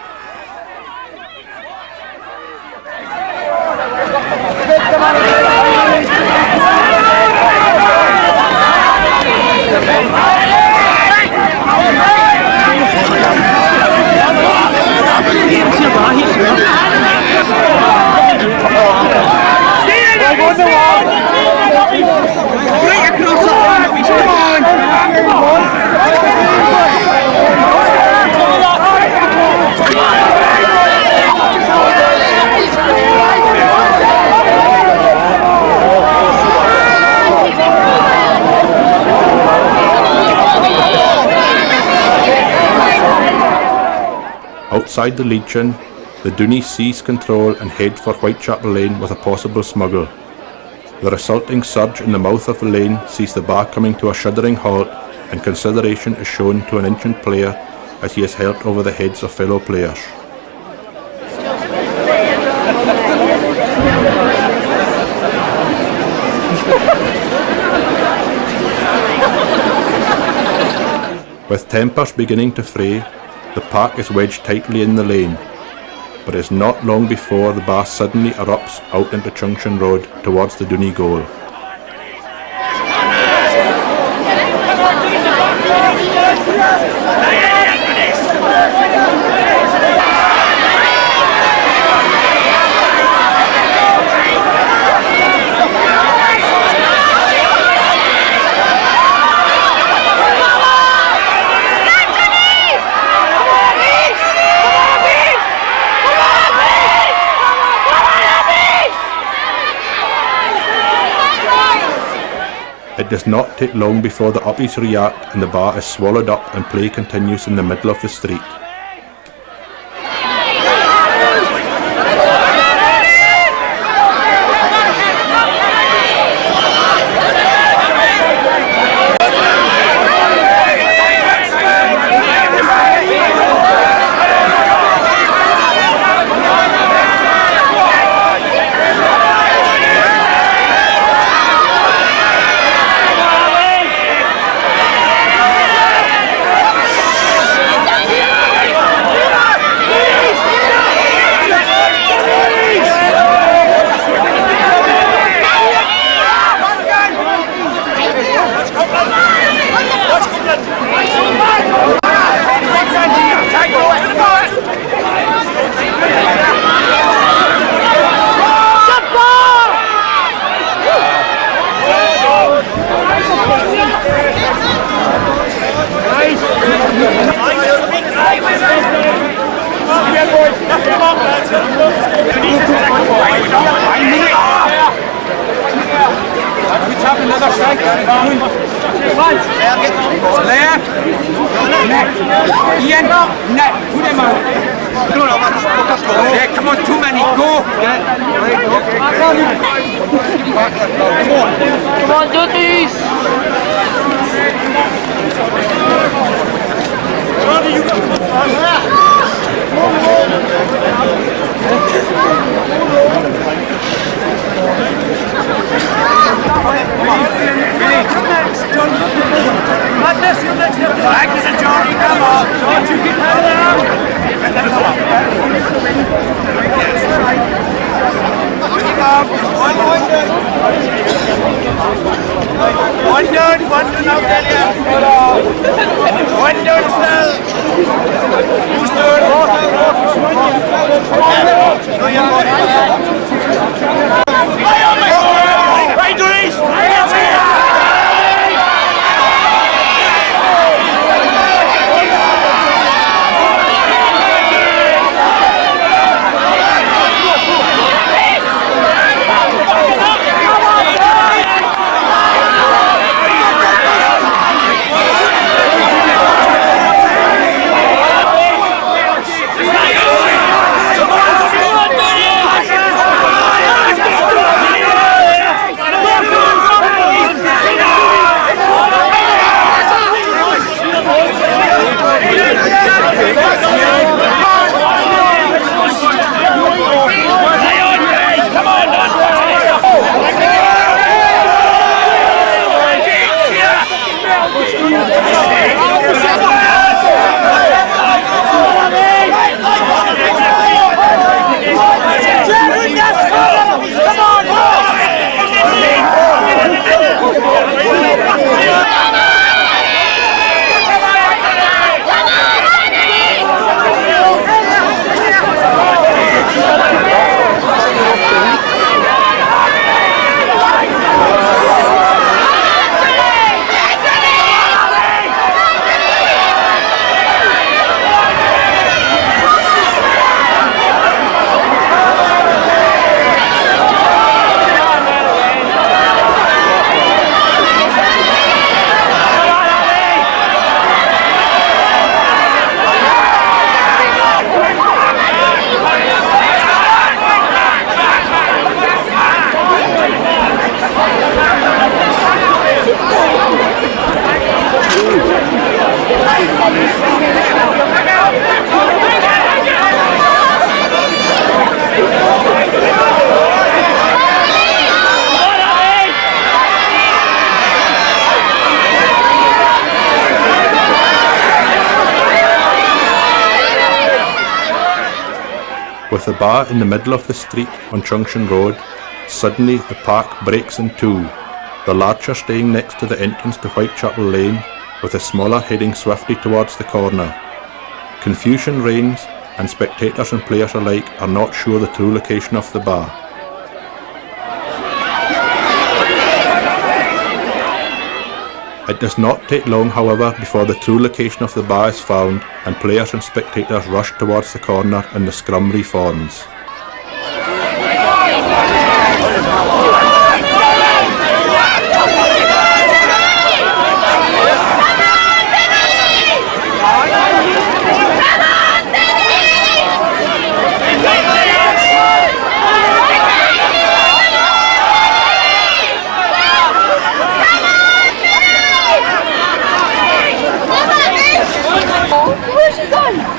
Outside the Legion, the Doonies seize control and head for Whitechapel Lane with a possible smuggle. The resulting surge in the mouth of the lane sees the bar coming to a shuddering halt, and consideration is shown to an injured player as he is helped over the heads of fellow players. With tempers beginning to fray, the park is wedged tightly in the lane, but it's not long before the bar suddenly erupts out into Junction Road towards the Dooney goal. It does not take long before the Uppies react and the bar is swallowed up and play continues in the middle of the street. Come on, too many, go! Come on, do this! One down, now, Delia. One down still. With the bar in the middle of the street on Junction Road, suddenly the park breaks in two, the larger staying next to the entrance to Whitechapel Lane, with the smaller heading swiftly towards the corner. Confusion reigns, and spectators and players alike are not sure the true location of the bar. It does not take long, however, before the true location of the bar is found and players and spectators rush towards the corner and the scrum reforms.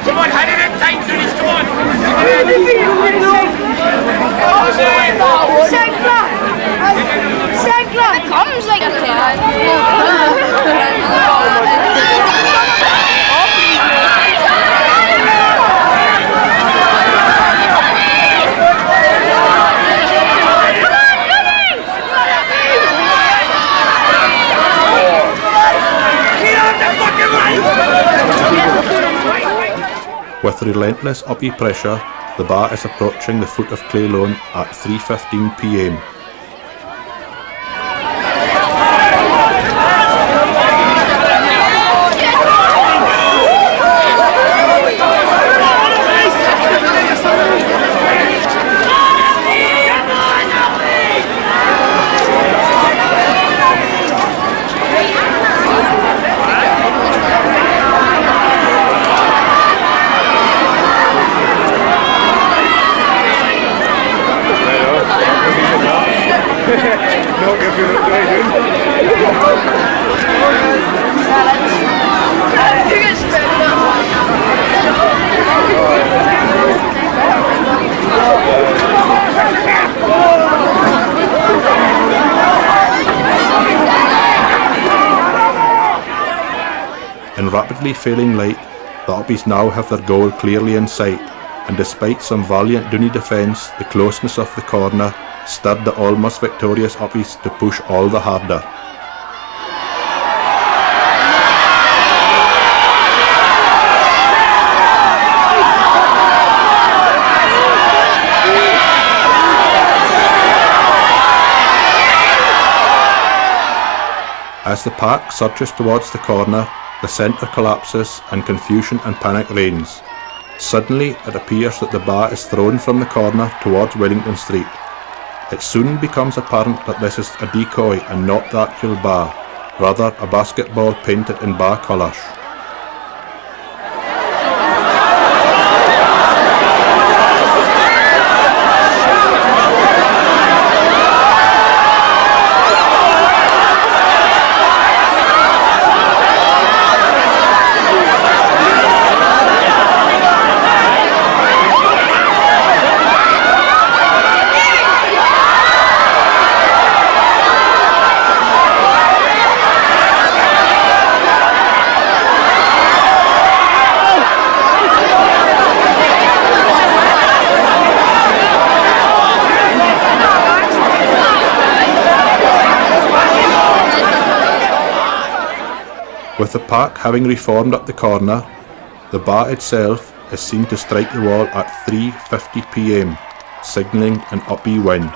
Come on, hand it in tight, Dennis, come on! It comes like With relentless uppy pressure, the bar is approaching the foot of Clay Lawn at 3:15 p.m. In rapidly failing light, the Uppies now have their goal clearly in sight, and despite some valiant Dooney defence, the closeness of the corner stirred the almost victorious Uppies to push all the harder. As the park surges towards the corner, the centre collapses and confusion and panic reigns. Suddenly it appears that the bar is thrown from the corner towards Wellington Street. It soon becomes apparent that this is a decoy and not the actual bar, rather a basketball painted in bar colours. With the park having reformed at the corner, the bar itself is seen to strike the wall at 3:50 p.m, signalling an Uppy win.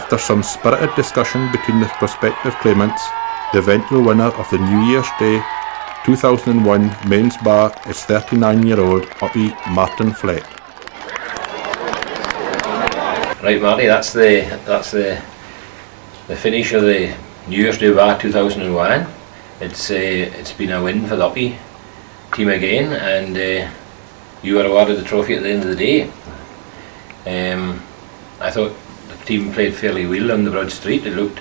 After some spirited discussion between the prospective claimants, the eventual winner of the New Year's Day 2001 Mains Bar is 39-year-old Uppy Martin Flett. Right, Marty, that's the finish of the New Year's Day Bar 2001. It's been a win for the Uppy team again, and you were awarded the trophy at the end of the day. I thought the team played fairly well on the Broad Street. It looked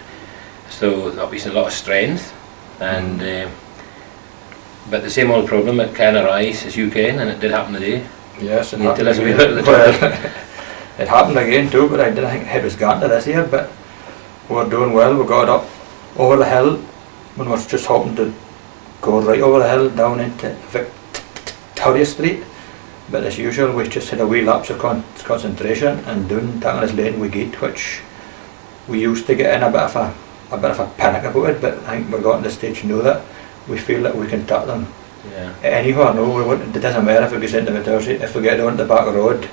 as though the Uppy's had a lot of strength, and but the same old problem, it can arise, as you can, and it did happen today. Yes, it happened again. It happened again too, but I didn't think it was gone to this year, but we're doing well. We got it up over the hill when we was just hoping to go right over the hill down into Victoria Street, but as usual we just had a wee lapse of concentration, and doing Tanglers Lane we get, which we used to get in a bit of a panic about it, but I think we're gotten to the stage now that we feel that we can tap them anywhere. No, it doesn't matter if we get into Victoria Street, if we get down the back road,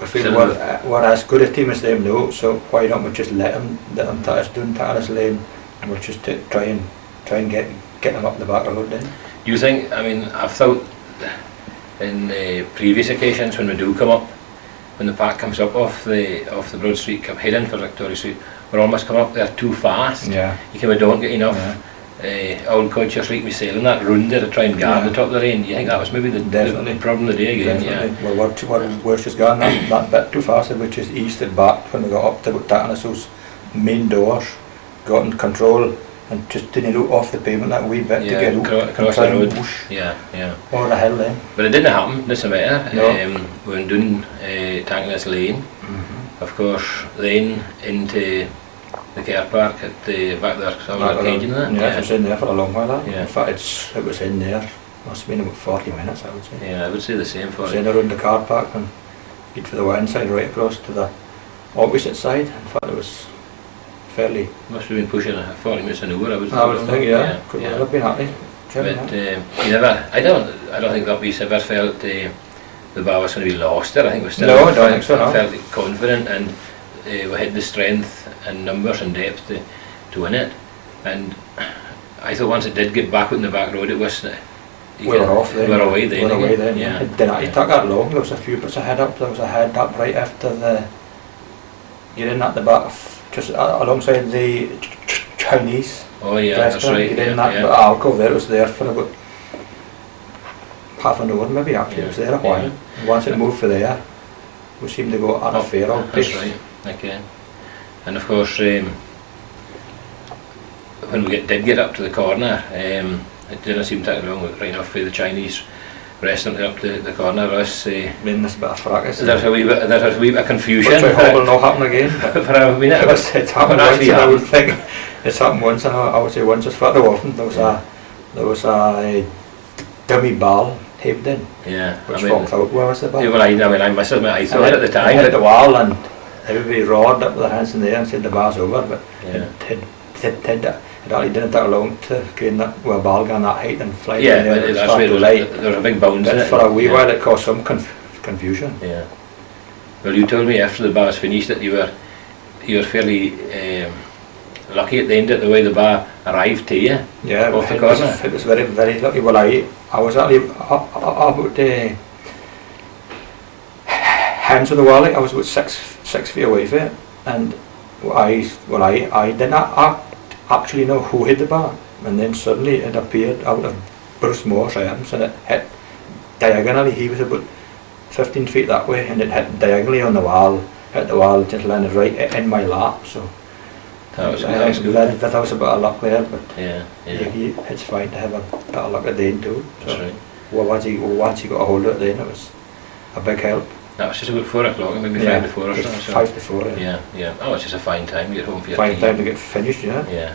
we feel we're as good a team as them now, so why don't we just let them take us down Tanglers Lane, and we'll just try and get them up the back road then. Do you think, I mean, I've thought in previous occasions when we do come up, when the pack comes up off the Broad Street, come heading for Victoria Street, we're almost coming up there too fast. Yeah. We don't get enough old coaches like me sailing that round there to try and guard the top of the lane. You think that was maybe the problem of the day again? Definitely. Well, we're just gone that bit too fast, which is eased it back when we got up to Tatanaso's main doors, got in control and just didn't look off the pavement that wee bit to get out across the road. Over the hill then. But it didn't happen, doesn't matter. No. We went down Tanglers Lane, of course, then into the car park at the back there, so arcade and that. Yeah, it was in there for a long while. In fact, it was in there, must have been about 40 minutes, I would say. Yeah, I would say the same for it. It was in around the car park and eat for the one side right across to the opposite side. In fact, it was fairly... Must have been pushing 40 minutes an hour, I would think. Could well have been happy. But you never, I don't think that we ever felt the bar was going to be lost there. I think we still felt confident, and we had the strength and numbers and depth to win it. And I thought once it did get back in the back road, it was we were off then. We were away then. It didn't actually take that long. There was a few bits of head up. There was a head up right after the... You're in at the back, just alongside the Chinese. Oh yeah, that's right. You're in that bit of alcove there. It was there for about half an hour maybe actually. It was there a while. And once it moved for there, we seemed to go at a fair old pace. That's right. Okay. And of course, when we did get up to the corner, it didn't seem to take long, right enough for the Chinese restaurant up to the corner of us. Been this bit of fracas. There's a wee bit of confusion. Which I hope will not happen again. For a minute, it's happened once, and I would think it's happened once, and I would say once, it's far too often. There was a dummy ball taped in. Yeah. Which falls out. Where was the ball? Well, I must admit, I thought at the time. I hit the wall, and everybody roared up with their hands in the air and said the bar's over, but it actually didn't take long to gain that a ball going that height and fly in there. But that's where there was a big bounce in it. For a wee while it caused some confusion. Yeah. Well, you told me after the bar was finished that you were fairly lucky at the end of the way the bar arrived to you. Yeah, off the corner. It was very, very lucky. Well, I was actually about hands on the wall. I was about six feet away from it, and I didn't actually know who hit the bar, and then suddenly it appeared out of Bruce Moore's arms, and it hit diagonally. He was about 15 feet that way, and it hit diagonally on the wall, hit the wall, just landed right in my lap. So that was good. That was a bit of luck there, but it's fine to have a bit of luck at the end too. So that's right. Well, once he got a hold of it, then it was a big help. That was just about 4 o'clock, maybe 5 to 4 or so. 5 to 4. Yeah. Oh, it's just a fine time to get home for your fine team. Time to get finished, yeah.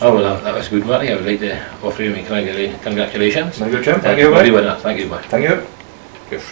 Oh well, that was good, Marty. I would like to offer you my congratulations. Very good, Jim. Thank you, winner. Thank you, bye. Thank you. Yes.